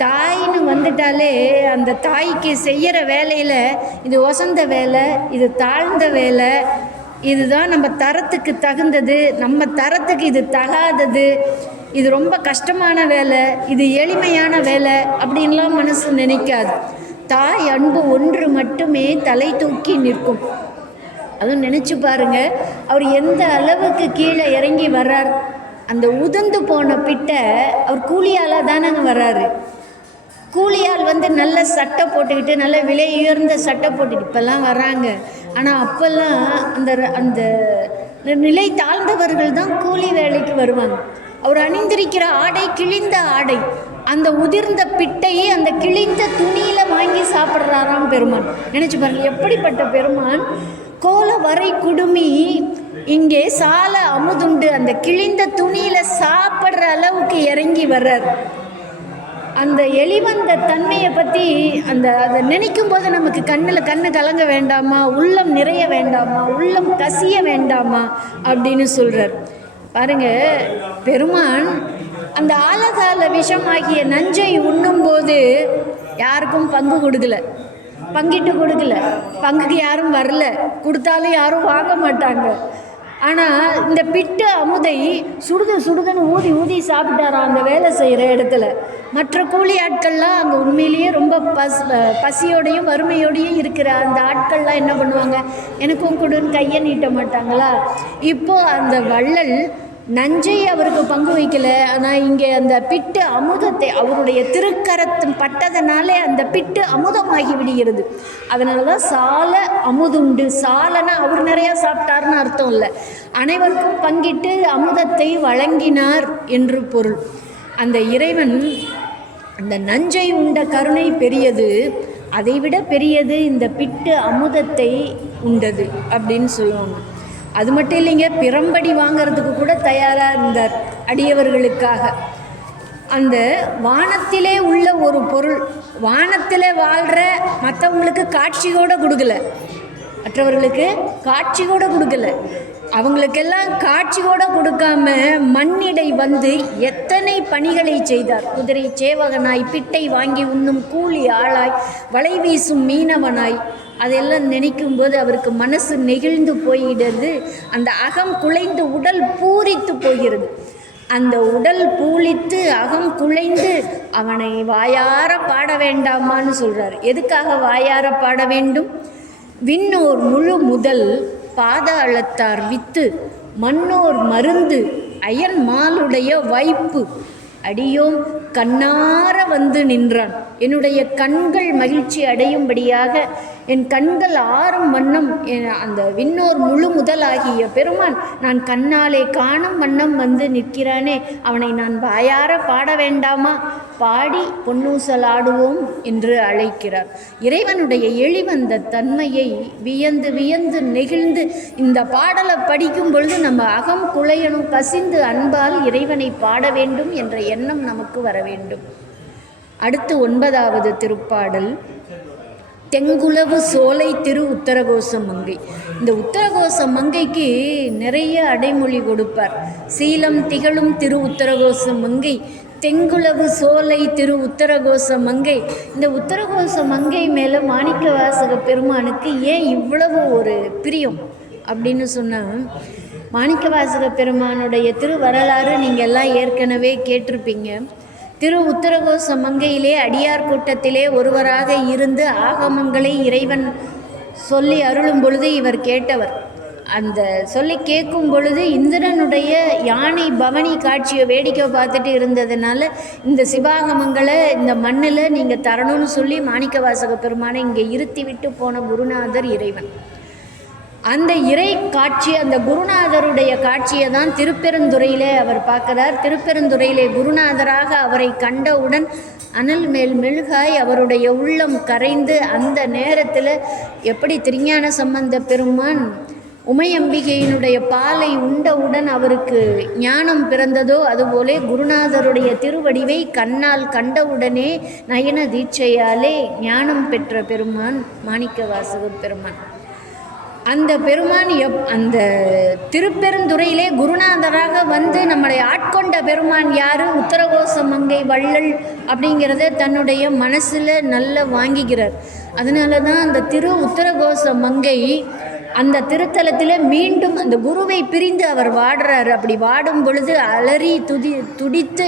தாயின்னு வந்துட்டாலே அந்த தாய்க்கு செய்கிற வேலையில் இது ஒசந்த வேலை, இது தாழ்ந்த வேலை, இதுதான் நம்ம தரத்துக்கு தகுந்தது, நம்ம தரத்துக்கு இது தகாதது, இது ரொம்ப கஷ்டமான வேலை, இது எளிமையான வேலை அப்படின்லாம் மனசு நினைக்காது. தாய் அன்பு ஒன்று மட்டுமே தலை தூக்கி நிற்கும். அதுவும் நினச்சி பாருங்கள், அவர் எந்த அளவுக்கு கீழே இறங்கி வர்றார். அந்த உதிர்ந்து போன பிட்டை அவர் கூலியாலாக தானங்க வர்றாரு. கூலியால் வந்து நல்ல சட்டை போட்டுக்கிட்டு, நல்ல விலை உயர்ந்த சட்டை போட்டுக்கிட்டு இப்போல்லாம் வர்றாங்க. ஆனால் அப்போல்லாம் அந்த நிலை தாழ்ந்தவர்கள் தான் கூலி வேலைக்கு வருவாங்க. அவர் அணிந்திருக்கிற ஆடை கிழிந்த ஆடை, அந்த உதிர்ந்த பிட்டையை அந்த கிழிந்த துணியில் வாங்கி சாப்பிட்றாராம் பெருமான். நினச்சி பாருங்கள், எப்படிப்பட்ட பெருமான். கோல வரை குடுமி இங்கே சால அமுதுண்டு அந்த கிழிந்த துணியில் சாப்பிட்ற அளவுக்கு இறங்கி வர்றார். அந்த எளிவந்த தன்மையை பற்றி அதை நினைக்கும் போது நமக்கு கண்ணு கலங்க வேண்டாமா, உள்ளம் நிறைய வேண்டாமா, உள்ளம் கசிய வேண்டாமா அப்படின்னு சொல்கிறார். பாருங்க, பெருமான் அந்த ஆலகால விஷமாகிய நஞ்சை உண்ணும்போது யாருக்கும் பங்கு கொடுக்கல, பங்கிட்டு கொடுக்கல, பங்குக்கு யாரும் வரல, கொடுத்தாலும் யாரும் வாங்க மாட்டாங்க. ஆனால் இந்த பிட்டு அமுதை சுடுதுன்னு ஊதி சாப்பிட்டாராம் அந்த வேலை செய்கிற இடத்துல. மற்ற கூலி ஆட்கள்லாம் அங்கே உண்மையிலேயே ரொம்ப பசியோடையும் வறுமையோடையும் இருக்கிற அந்த ஆட்கள்லாம் என்ன பண்ணுவாங்க, எனக்கும் கொடுன்னு கையை நீட்ட மாட்டாங்களா? இப்போது அந்த வள்ளல் நஞ்சை அவருக்கு பங்கு வைக்கல. ஆனால் இங்கே அந்த பிட்டு அமுதத்தை அவருடைய திருக்கரத்தின் பட்டதனாலே அந்த பிட்டு அமுதமாகி விடுகிறது. அதனால தான் சால அமுதுண்டு. சாலனா அவர் நிறையா சாப்பிட்டார்னு அர்த்தம் இல்லை, அனைவருக்கும் பங்கிட்டு அமுதத்தை வழங்கினார் என்று பொருள். அந்த இறைவன் அந்த நஞ்சை உண்ட கருணை பெரியது, அதைவிட பெரியது இந்த பிட்டு அமுதத்தை உண்டது அப்படின்னு சொல்லுவாங்க. அது மட்டும் இல்லைங்க, பிறம்படி வாங்கிறதுக்கு கூட தயாராக இருந்தார் அடியவர்களுக்காக. அந்த வானத்திலே உள்ள ஒரு பொருள், வானத்தில் வாழ்கிற மற்றவங்களுக்கு காட்சி கூட கொடுக்கல, மற்றவர்களுக்கு காட்சி கூட கொடுக்கல, அவங்களுக்கெல்லாம் காட்சி கூட கொடுக்காம மண்ணிடை வந்து எத்தனை பணிகளை செய்தார். குதிரை சேவகனாய், பிட்டை வாங்கி உண்ணும் கூலி ஆளாய், வலை வீசும் மீனவனாய். அதெல்லாம் நினைக்கும் போது அவருக்கு மனசு நெகிழ்ந்து போயிடுறது. அந்த அகம் குலைந்து உடல் பூரித்து போகிறது. அந்த உடல் பூளித்து அகம் குலைந்து அவனை வாயார பாட வேண்டாமான்னு சொல்கிறார். எதுக்காக வாயார பாட வேண்டும்? விண்ணோர் முழு முதல் பாதாளத்தார் வித்து, மண்ணோர் மருந்து, அயன் மாலுடைய வைப்பு, அடியோம் கண்ணார வந்து நின்றான். என்னுடைய கண்கள் மகிழ்ச்சி அடையும்படியாக என் கண்கள் ஆறும் வண்ணம் அந்த விண்ணோர் முழு முதலாகிய பெருமான் நான் கண்ணாலே காணும் வண்ணம் வந்து நிற்கிறானே, அவனை நான் வாயார பாட வேண்டாமா? பாடி பொன்னூசலாடுவோம் என்று அழைக்கிறார். இறைவனுடைய எளிவந்த தன்மையை வியந்து வியந்து நெகிழ்ந்து இந்த பாடலை படிக்கும் பொழுது நம்ம அகம் குழையணும், கசிந்து அன்பால் இறைவனை பாட வேண்டும் என்ற எண்ணம் நமக்கு வர வேண்டும். அடுத்து 9வது திருப்பாடல் தெங்குலவு சோலை திரு உத்தரகோச மங்கை. இந்த உத்தரகோச மங்கைக்கு நிறைய அடைமொழி கொடுப்பார். சீலம் திகழும் திரு உத்தரகோச மங்கை, தெங்குலவு சோலை திரு உத்தரகோச மங்கை. இந்த உத்தரகோச மங்கை மேலே மாணிக்க வாசக பெருமானுக்கு ஏன் இவ்வளவு ஒரு பிரியம் அப்படின்னு சொன்னால், மாணிக்க வாசக பெருமானுடைய திருவரலாறு நீங்கள் எல்லாம் ஏற்கனவே கேட்டிருப்பீங்க. திரு உத்தரகோச மங்கையிலே அடியார் கூட்டத்திலே ஒருவராக இருந்து ஆகமங்களை இறைவன் சொல்லி அருளும் பொழுது இவர் கேட்டவர். அந்த சொல்லி கேட்கும் பொழுது இந்திரனுடைய யானை பவனி காட்சியை வேடிக்கை பார்த்துட்டு இருந்ததுனால இந்த சிவாகமங்களை இந்த மண்ணில் நீங்கள் தரணும்னு சொல்லி மாணிக்க வாசக பெருமானை இங்கே இருத்தி விட்டு போன குருநாதர் இறைவன். அந்த இறை காட்சி, அந்த குருநாதருடைய காட்சியை தான் திருப்பெருந்துறையிலே அவர் பார்க்கிறார். திருப்பெருந்துறையிலே குருநாதராக அவரை கண்டவுடன் அனல் மேல் மெழுகாய் அவருடைய உள்ளம் கரைந்து, அந்த நேரத்தில் எப்படி திருஞான சம்பந்த பெருமான் உமையம்பிகையினுடைய பாலை உண்டவுடன் அவருக்கு ஞானம் பிறந்ததோ அதுபோலே குருநாதருடைய திருவடிவை கண்ணால் கண்டவுடனே நயன தீட்சையாலே ஞானம் பெற்ற பெருமான் மாணிக்க வாசக பெருமான். அந்த பெருமான் அந்த திருப்பெருந்துறையிலே குருநாதராக வந்து நம்மளை ஆட்கொண்ட பெருமான் யார்? உத்தரகோச மங்கை வள்ளல் அப்படிங்கிறத தன்னுடைய மனசில் நல்லா வாங்கிக்கிறார். அதனால தான் அந்த திரு உத்தரகோச மங்கை அந்த திருத்தலத்தில் மீண்டும் அந்த குருவை பிரிந்து அவர் வாடுறார். அப்படி வாடும் பொழுது அலறி துடித்து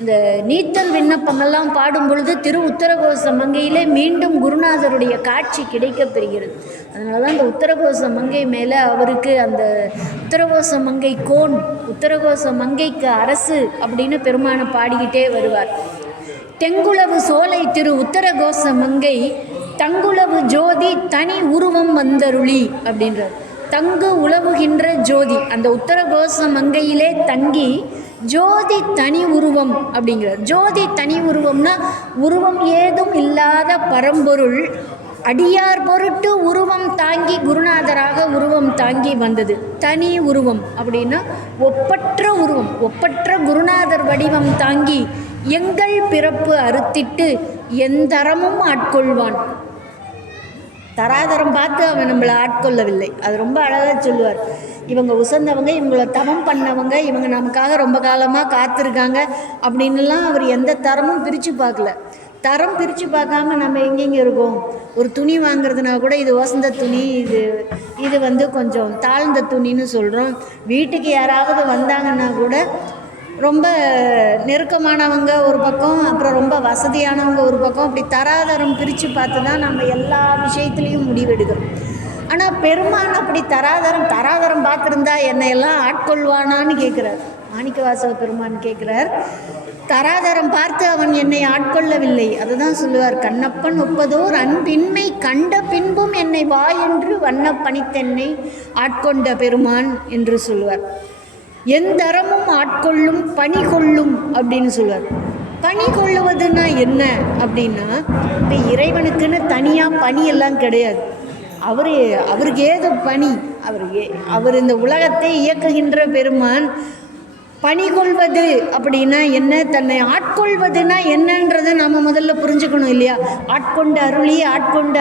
இந்த நீத்தல் விண்ணப்பமெல்லாம் பாடும் பொழுது திரு உத்தரகோச மங்கையிலே மீண்டும் குருநாதருடைய காட்சி கிடைக்கப் பெறுகிறது. அதனால தான் அந்த உத்தரகோச மங்கை மேலே அவருக்கு அந்த உத்தரகோச மங்கை கோன், உத்தரகோச மங்கைக்கு அரசு அப்படின்னு பெருமானை பாடிக்கிட்டே வருவார். தெங்குலவு சோலை திரு உத்தரகோச மங்கை தங்குலவு ஜோதி தனி உருவம் வந்தருளி அப்படின்றார். தங்கு உலவுகின்ற ஜோதி அந்த உத்தரகோச மங்கையிலே தங்கி ஜோதி தனி உருவம் அப்படிங்கிறார். ஜோதி தனி உருவம்னா உருவம் ஏதும் இல்லாத பரம்பொருள் அடியார் பொருட்டு உருவம் தாங்கி குருநாதராக உருவம் தாங்கி வந்தது. தனி உருவம் அப்படின்னா ஒப்பற்ற உருவம், ஒப்பற்ற குருநாதர் வடிவம் தாங்கி எங்கள் பிறப்பு அறுத்திட்டு எந்தரமும் ஆட்கொள்வான். தராதரம் பார்த்து அவன் நம்மளை ஆட்கொள்ளவில்லை. அது ரொம்ப அழகாக சொல்லுவார். இவங்க உசந்தவங்க, இவங்கள தவம் பண்ணவங்க, இவங்க நமக்காக ரொம்ப காலமாக காத்திருக்காங்க அப்படின்லாம் அவர் எந்த தரமும் பிரித்து பார்க்கல. தரம் பிரித்து பார்க்காம நம்ம எங்கெங்கே இருக்கோம்? ஒரு துணி வாங்குறதுனா கூட இது வசந்த துணி, இது வந்து கொஞ்சம் தாழ்ந்த துணின்னு சொல்கிறோம். வீட்டுக்கு யாராவது வந்தாங்கன்னா கூட ரொம்ப நெருக்கமானவங்க ஒரு பக்கம், அப்புறம் ரொம்ப வசதியானவங்க ஒரு பக்கம், அப்படி தராதரம் பிரித்து பார்த்து தான் நம்ம எல்லா விஷயத்துலேயும் முடிவெடுக்கிறோம். ஆனால் பெருமான் அப்படி தராதரம் பார்த்துருந்தா என்னையெல்லாம் ஆட்கொள்வானான்னு கேட்குறார். மாணிக்க வாசக பெருமான் கேட்குறார். தராதரம் பார்த்து அவன் என்னை ஆட்கொள்ளவில்லை. அதுதான் சொல்லுவார். கண்ணப்பன் ஒப்பதோர் அன்பின்மை கண்ட பின்பும் என்னை வா என்று வண்ண பணித்தென்னை ஆட்கொண்ட பெருமான் என்று சொல்லுவார். எந்தரமும் ஆட்கொள்ளும் பணி கொள்ளும் அப்படின்னு சொல்லுவார். பணி கொள்ளுவதுன்னா என்ன அப்படின்னா, இப்போ இறைவனுக்குன்னு தனியாக பணியெல்லாம் கிடையாது. அவருக்கு ஏது பணி? அவர் இந்த உலகத்தை இயக்குகின்ற பெருமான். பணி கொள்வது அப்படின்னா என்ன, தன்னை ஆட்கொள்வதுன்னா என்னன்றதை நாம் முதல்ல புரிஞ்சுக்கணும் இல்லையா? ஆட்கொண்டு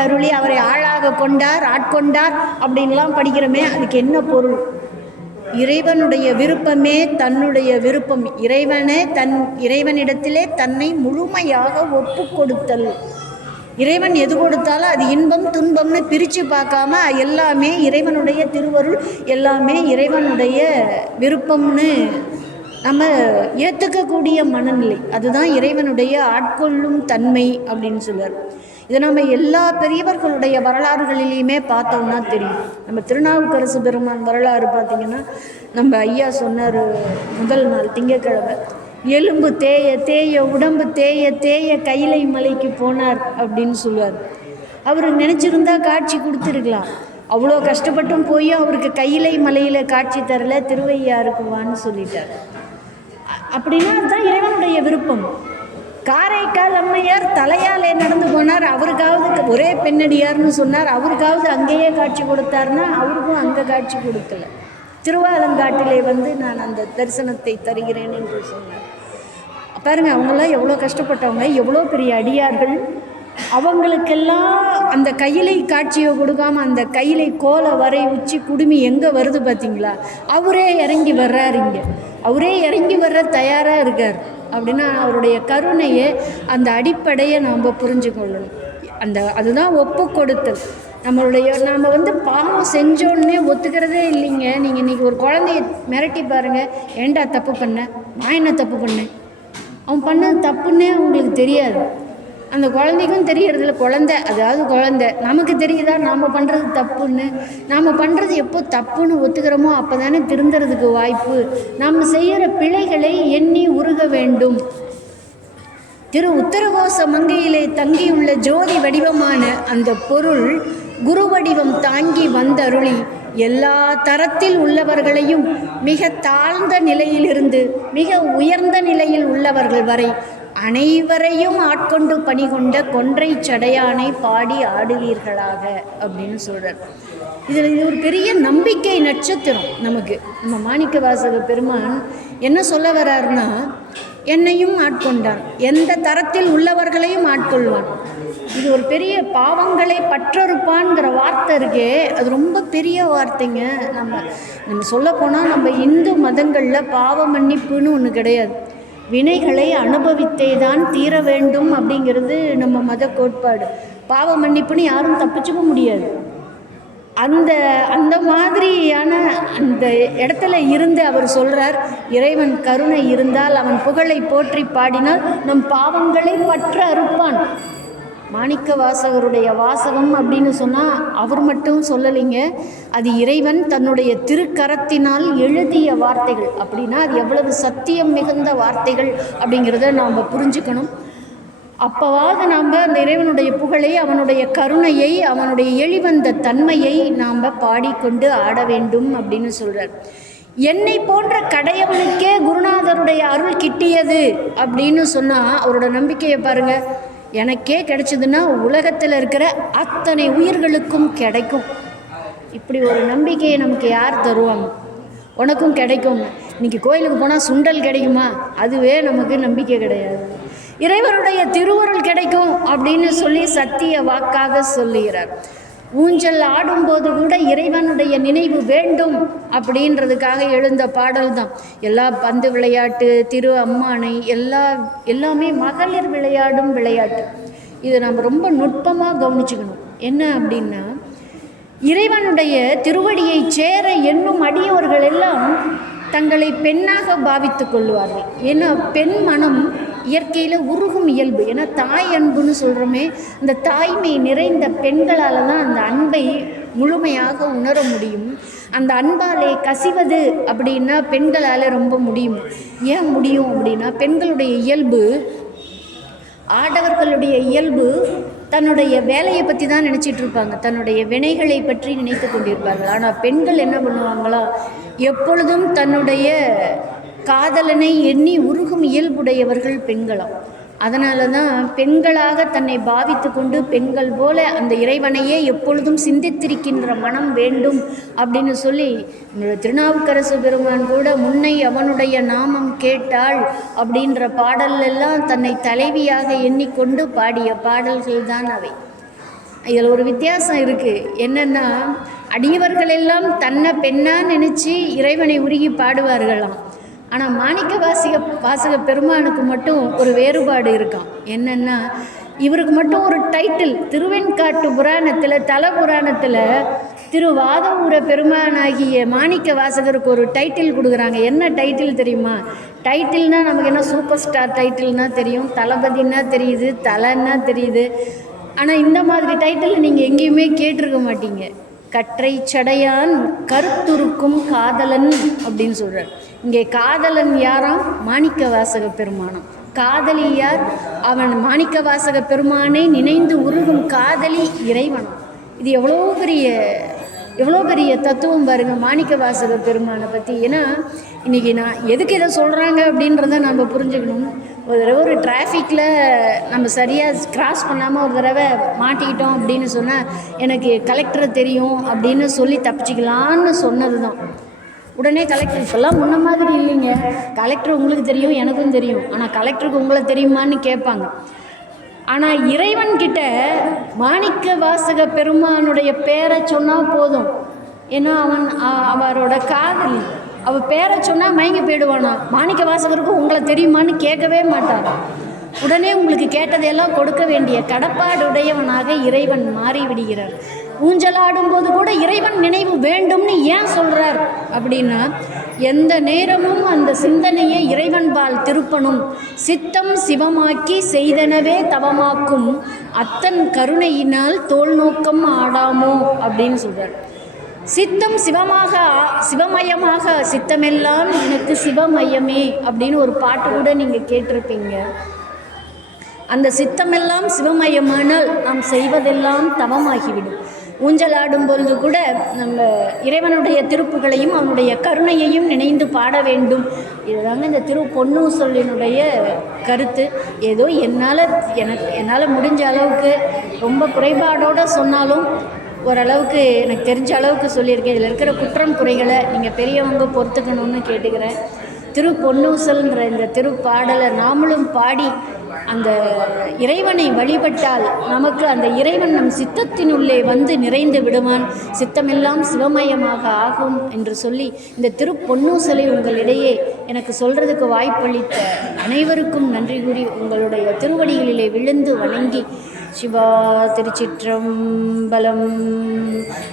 அருளி அவரை ஆளாக கொண்டார், ஆட்கொண்டார் அப்படின்லாம் படிக்கிறோமே, அதுக்கு என்ன பொருள்? இறைவனுடைய விருப்பமே தன்னுடைய விருப்பம். இறைவனிடத்திலே தன்னை முழுமையாக ஒப்பு கொடுத்தல். இறைவன் எது கொடுத்தாலும் அது இன்பம் துன்பம்னு பிரித்து பார்க்காம எல்லாமே இறைவனுடைய திருவருள், எல்லாமே இறைவனுடைய விருப்பம்னு நம்ம ஏற்றுக்கக்கூடிய மனநிலை. அதுதான் இறைவனுடைய ஆட்கொள்ளும் தன்மை அப்படின்னு சொல்லுவார். இதை நம்ம எல்லா பெரியவர்களுடைய வரலாறுகளிலையுமே பார்த்தோம்னா தெரியும். நம்ம திருநாவுக்கரசு பெருமான் வரலாறு பார்த்திங்கன்னா, நம்ம ஐயா சொன்னார் முதல் நாள் திங்கட்கிழமை, எலும்பு தேய தேய உடம்பு தேய தேய கைலை மலைக்கு போனார் அப்படின்னு சொல்லுவார். அவருக்கு நினச்சிருந்தா காட்சி கொடுத்துருக்கலாம். அவ்வளோ கஷ்டப்பட்டும் போயும் அவருக்கு கையிலை மலையில் காட்சி தரல, திருவையாருக்கு வான்னு சொல்லிட்டார். அப்படின்னா அதுதான் இறைவனுடைய விருப்பம். காரைக்கால் அம்மையார் தலையாலே நடந்து போனார், அவருக்காவது ஒரே பெண்ணடியார்னு சொன்னார், அவருக்காவது அங்கேயே காட்சி கொடுத்தாருன்னா அவருக்கும் அங்கே காட்சி கொடுக்கல. திருவாலங்காட்டிலே வந்து நான் அந்த தரிசனத்தை தருகிறேன் என்று சொன்னார். பாருங்கள், அவங்களாம் எவ்வளோ கஷ்டப்பட்டவங்க, எவ்வளோ பெரிய அடியார்கள். அவங்களுக்கெல்லாம் அந்த கையிலை காட்சியை கொடுக்காம அந்த கையிலை கோலை வரை உச்சி குடுமி எங்கே வருது பார்த்தீங்களா? அவரே இறங்கி வர்றாரு, இங்கே அவரே இறங்கி வர்ற தயாராக இருக்கார். அப்படின்னா அவருடைய கருணையை, அந்த அடிப்படையை நாம் புரிஞ்சு கொள்ளணும். அதுதான் ஒப்பு கொடுத்தல். நாம் வந்து பாவம் செஞ்சோன்னே ஒத்துக்கிறதே இல்லைங்க. நீங்கள் இன்றைக்கி ஒரு குழந்தைய மிரட்டி பாருங்கள், ஏண்டா தப்பு பண்ண, நான் என்ன தப்பு பண்ணேன், அவன் பண்ணது தப்புன்னே அவங்களுக்கு தெரியாது. அந்த குழந்தைக்கும் தெரியறதில்ல. குழந்தை நமக்கு தெரியுதா நாம் பண்ணுறது தப்புன்னு? நாம் பண்ணுறது எப்போ தப்புன்னு ஒத்துக்கிறோமோ அப்போ தானே திருந்துறதுக்கு வாய்ப்பு. நாம் செய்கிற பிழைகளை எண்ணி உருக வேண்டும். திரு உத்தரகோச மங்கையிலே தங்கியுள்ள ஜோதி வடிவமான அந்த பொருள் குரு வடிவம் தாங்கி வந்தருளி எல்லா தரத்தில் உள்ளவர்களையும் மிக தாழ்ந்த நிலையிலிருந்து மிக உயர்ந்த நிலையில் உள்ளவர்கள் வரை அனைவரையும் ஆட்கொண்டு பணி கொண்ட கொன்றை சடையானை பாடி ஆடுவீர்களாக அப்படின்னு சொல்கிறார். இது ஒரு பெரிய நம்பிக்கை நட்சத்திரம் நமக்கு. நம்ம மாணிக்க வாசக பெருமான் என்ன சொல்ல வர்றாருன்னா, என்னையும் ஆட்கொண்டான், எந்த தரத்தில் உள்ளவர்களையும் ஆட்கொள்வான். இது ஒரு பெரிய பாவங்களை பற்றறுப்பான்ங்கிற வார்த்தை இருக்கே, அது ரொம்ப பெரிய வார்த்தைங்க. நம்ம சொல்லப்போனால் நம்ம இந்து மதங்களில் பாவ மன்னிப்புன்னு ஒன்று கிடையாது. வினைகளை அனுபவித்தே தான் தீர வேண்டும் அப்படிங்கிறது நம்ம மத கோட்பாடு. பாவ மன்னிப்புன்னு யாரும் தப்பிச்சுக்க முடியாது. அந்த மாதிரியான அந்த இடத்துல இருந்து அவர் சொல்கிறார், இறைவன் கருணை இருந்தால் அவன் புகழை போற்றி பாடினால் நம் பாவங்களை பற்ற அறுப்பான். மாணிக்க வாசகருடைய வாசகம் அப்படின்னு சொன்னால் அவர் மட்டும் சொல்லலைங்க, அது இறைவன் தன்னுடைய திருக்கரத்தினால் எழுதிய வார்த்தைகள். அப்படின்னா அது எவ்வளவு சத்தியம் மிகுந்த வார்த்தைகள் அப்படிங்கிறத நாம் புரிஞ்சுக்கணும். அப்போவாது நாம் அந்த இறைவனுடைய புகழை, அவனுடைய கருணையை, அவனுடைய எளிவந்த தன்மையை நாம் பாடிக்கொண்டு ஆட வேண்டும் அப்படின்னு சொல்கிறார். என்னை போன்ற கடையவனுக்கே குருநாதருடைய அருள் கிட்டியது அப்படின்னு சொன்னால் அவரோட நம்பிக்கையை பாருங்கள். எனக்கே கிடைச்சதுன்னா உலகத்தில் இருக்கிற அத்தனை உயிர்களுக்கும் கிடைக்கும். இப்படி ஒரு நம்பிக்கையை நமக்கு யார் தருவாங்க? உனக்கும் கிடைக்கும். இன்றைக்கி கோயிலுக்கு போனால் சுண்டல் கிடைக்குமா? அதுவே நமக்கு நம்பிக்கை கிடையாது. இறைவனுடைய திருவருள் கிடைக்கும் அப்படின்னு சொல்லி சத்திய வாக்காக சொல்லுகிறார். ஊஞ்சல் ஆடும்போது கூட இறைவனுடைய நினைவு வேண்டும் அப்படின்றதுக்காக எழுந்த பாடல் தான். எல்லா பந்து விளையாட்டு, திரு அம்மானை எல்லாமே மகளிர் விளையாடும் விளையாட்டு. இதை நம்ம ரொம்ப நுட்பமாக கவனிச்சுக்கணும். என்ன அப்படின்னா, இறைவனுடைய திருவடியை சேர எண்ணும் அடியவர்கள் எல்லாம் தங்களை பெண்ணாக பாவித்து கொள்வார்கள். ஏன்னா பெண் மனம் இயற்கையில் உருகும் இயல்பு. ஏன்னா தாய் அன்புன்னு சொல்கிறோமே, அந்த தாய்மை நிறைந்த பெண்களால் தான் அந்த அன்பை முழுமையாக உணர முடியும். அந்த அன்பாலே கசிவது அப்படின்னா பெண்களால் ரொம்ப முடியும். ஏன் முடியும் அப்படின்னா, பெண்களுடைய இயல்பு, ஆடவர்களுடைய இயல்பு தன்னுடைய வேலையை பற்றி தான் நினச்சிட்டு இருப்பாங்க, தன்னுடைய வினைகளை பற்றி நினைத்து கொண்டிருப்பார்கள். ஆனால் பெண்கள் என்ன பண்ணுவாங்களா, எப்பொழுதும் தன்னுடைய காதலனை எண்ணி உருகும் இயல்புடையவர்கள் பெண்களாம். அதனால தான் பெண்களாக தன்னை பாவித்து கொண்டு பெண்கள் போல அந்த இறைவனையே எப்பொழுதும் சிந்தித்திருக்கின்ற மனம் வேண்டும் அப்படின்னு சொல்லி திருநாவுக்கரசு பெருமான் கூட முன்னை அவனுடைய நாமம் கேட்டாள் அப்படின்ற பாடலெல்லாம் தன்னை தலைவியாக எண்ணிக்கொண்டு பாடிய பாடல்கள் தான் அவை. இதில் ஒரு வித்தியாசம் இருக்குது. என்னென்னா, அடியவர்களெல்லாம் தன்னை பெண்ணாக நினச்சி இறைவனை உருகி பாடுவார்களாம். ஆனால் மாணிக்க வாசக பெருமானுக்கு மட்டும் ஒரு வேறுபாடு இருக்கான். என்னென்னா, இவருக்கு மட்டும் ஒரு டைட்டில் திருவெண்காட்டு புராணத்தில், தல புராணத்தில் திருவாதவூர பெருமானாகிய மாணிக்க வாசகருக்கு ஒரு டைட்டில் கொடுக்குறாங்க. என்ன டைட்டில் தெரியுமா? டைட்டில்னால் நமக்கு என்ன சூப்பர் ஸ்டார் டைட்டில்னால் தெரியும், தளபதினா தெரியுது, தலைன்னா தெரியுது. ஆனால் இந்த மாதிரி டைட்டில் நீங்கள் எங்கேயுமே கேட்டிருக்க மாட்டீங்க. கற்றை சடையான் கருத்துருக்கும் காதலன் அப்படின்னு சொல்கிறார். இங்கே காதலன் யாராம்? மாணிக்க வாசக பெருமானம். காதலி யார்? அவன் மாணிக்க வாசக பெருமானை நினைந்து உருகும் காதலி இறைவன். இது எவ்வளோ பெரிய தத்துவம் பாருங்கள் மாணிக்க வாசக பெருமானை பற்றி. ஏன்னா இன்றைக்கி நான் எதுக்கு இதை சொல்கிறாங்க அப்படின்றத நம்ம புரிஞ்சுக்கணும். ஒரு தடவை ஒரு டிராஃபிக்கில் நம்ம சரியாக கிராஸ் பண்ணாமல் ஒரு தடவை மாட்டிக்கிட்டோம் அப்படின்னு சொன்னால் எனக்கு கலெக்டரை தெரியும் அப்படின்னு சொல்லி தப்பிச்சிக்கலான்னு சொன்னது தான். உடனே கலெக்டர், இப்போல்லாம் முன்ன மாதிரி இல்லைங்க, கலெக்டர் உங்களுக்கு தெரியும் எனக்கும் தெரியும், ஆனால் கலெக்டருக்கு உங்களை தெரியுமான்னு கேட்பாங்க. ஆனால் இறைவன்கிட்ட மாணிக்க வாசக பெருமானுடைய பேரை சொன்னால் போதும். ஏன்னா அவரோட காதலி, அவள் பேரை சொன்னால் மயங்கி போயிடுவானா. மாணிக்க வாசகருக்கு உங்களை தெரியுமான்னு கேட்கவே மாட்டார். உடனே உங்களுக்கு கேட்டதையெல்லாம் கொடுக்க வேண்டிய கடப்பாடுடையவனாக இறைவன் மாறிவிடுகிறார். ஊஞ்சலாடும் போது கூட இறைவன் நினைவு வேண்டும்னு ஏன் சொல்கிறார் அப்படின்னா, எந்த நேரமும் அந்த சிந்தனையை இறைவன்பால் திருப்பணும். சித்தம் சிவமாக்கி செய்தனவே தவமாக்கும் அத்தன் கருணையினால் தோல் நோக்கம் ஆடாமோ அப்படின்னு சொல்கிறார். சித்தம் சிவமயமாக சித்தமெல்லாம் எனக்கு சிவமயமே அப்படின்னு ஒரு பாட்டு கூட நீங்கள் கேட்டிருப்பீங்க. அந்த சித்தமெல்லாம் சிவமயமானால் நாம் செய்வதெல்லாம் தவமாகிவிடும். ஊஞ்சலாடும் பொழுது கூட நம்ம இறைவனுடைய திருப்புகளையும் அவனுடைய கருணையையும் நினைந்து பாட வேண்டும். இதுதாங்க இந்த பொன்னூசலினுடைய கருத்து. ஏதோ என்னால் முடிஞ்ச அளவுக்கு ரொம்ப குறைபாடோடு சொன்னாலும் ஓரளவுக்கு எனக்கு தெரிஞ்ச அளவுக்கு சொல்லியிருக்கேன். இதில் இருக்கிற குற்றம் குறைகளை நீங்கள் பெரியவங்க பொறுத்துக்கணும்னு கேட்டுக்கிறேன். பொன்னூசல்ன்ற இந்த திருப்பாடலை நாமளும் பாடி அந்த இறைவனை வழிபட்டால் நமக்கு அந்த இறைவன் நம் சித்தத்தினுள்ளே வந்து நிறைந்து விடுவான். சித்தமெல்லாம் சிவமயமாக ஆகும் என்று சொல்லி இந்த பொன்னூசலை உங்களிடையே எனக்கு சொல்கிறதுக்கு வாய்ப்பளித்த அனைவருக்கும் நன்றி கூறி உங்களுடைய திருவடிகளிலே விழுந்து வணங்கி சிவா திருச்சிற்றம்பலம்.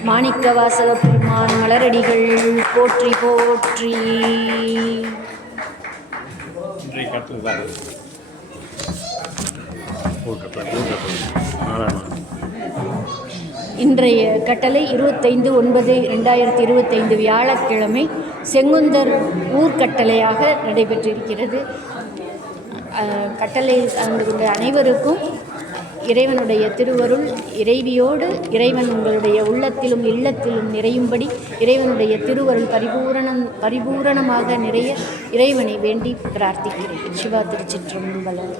மாணிக்க வாசக பெருமான் மலரடிகள் போற்றி போற்றி. இன்றைய கட்டளை 25/9/2025 வியாழக்கிழமை செங்குந்தர் ஊர்கட்டளையாக நடைபெற்றிருக்கிறது. கட்டளை அந்த அனைவருக்கும் இறைவனுடைய திருவருள், இறைவியோடு இறைவன் உங்களுடைய உள்ளத்திலும் இல்லத்திலும் நிறையும்படி இறைவனுடைய திருவருள் பரிபூரணமாக நிறைய இறைவனை வேண்டி பிரார்த்திக்கிறேன். சிவா திருச்சிற்றம்பலம்.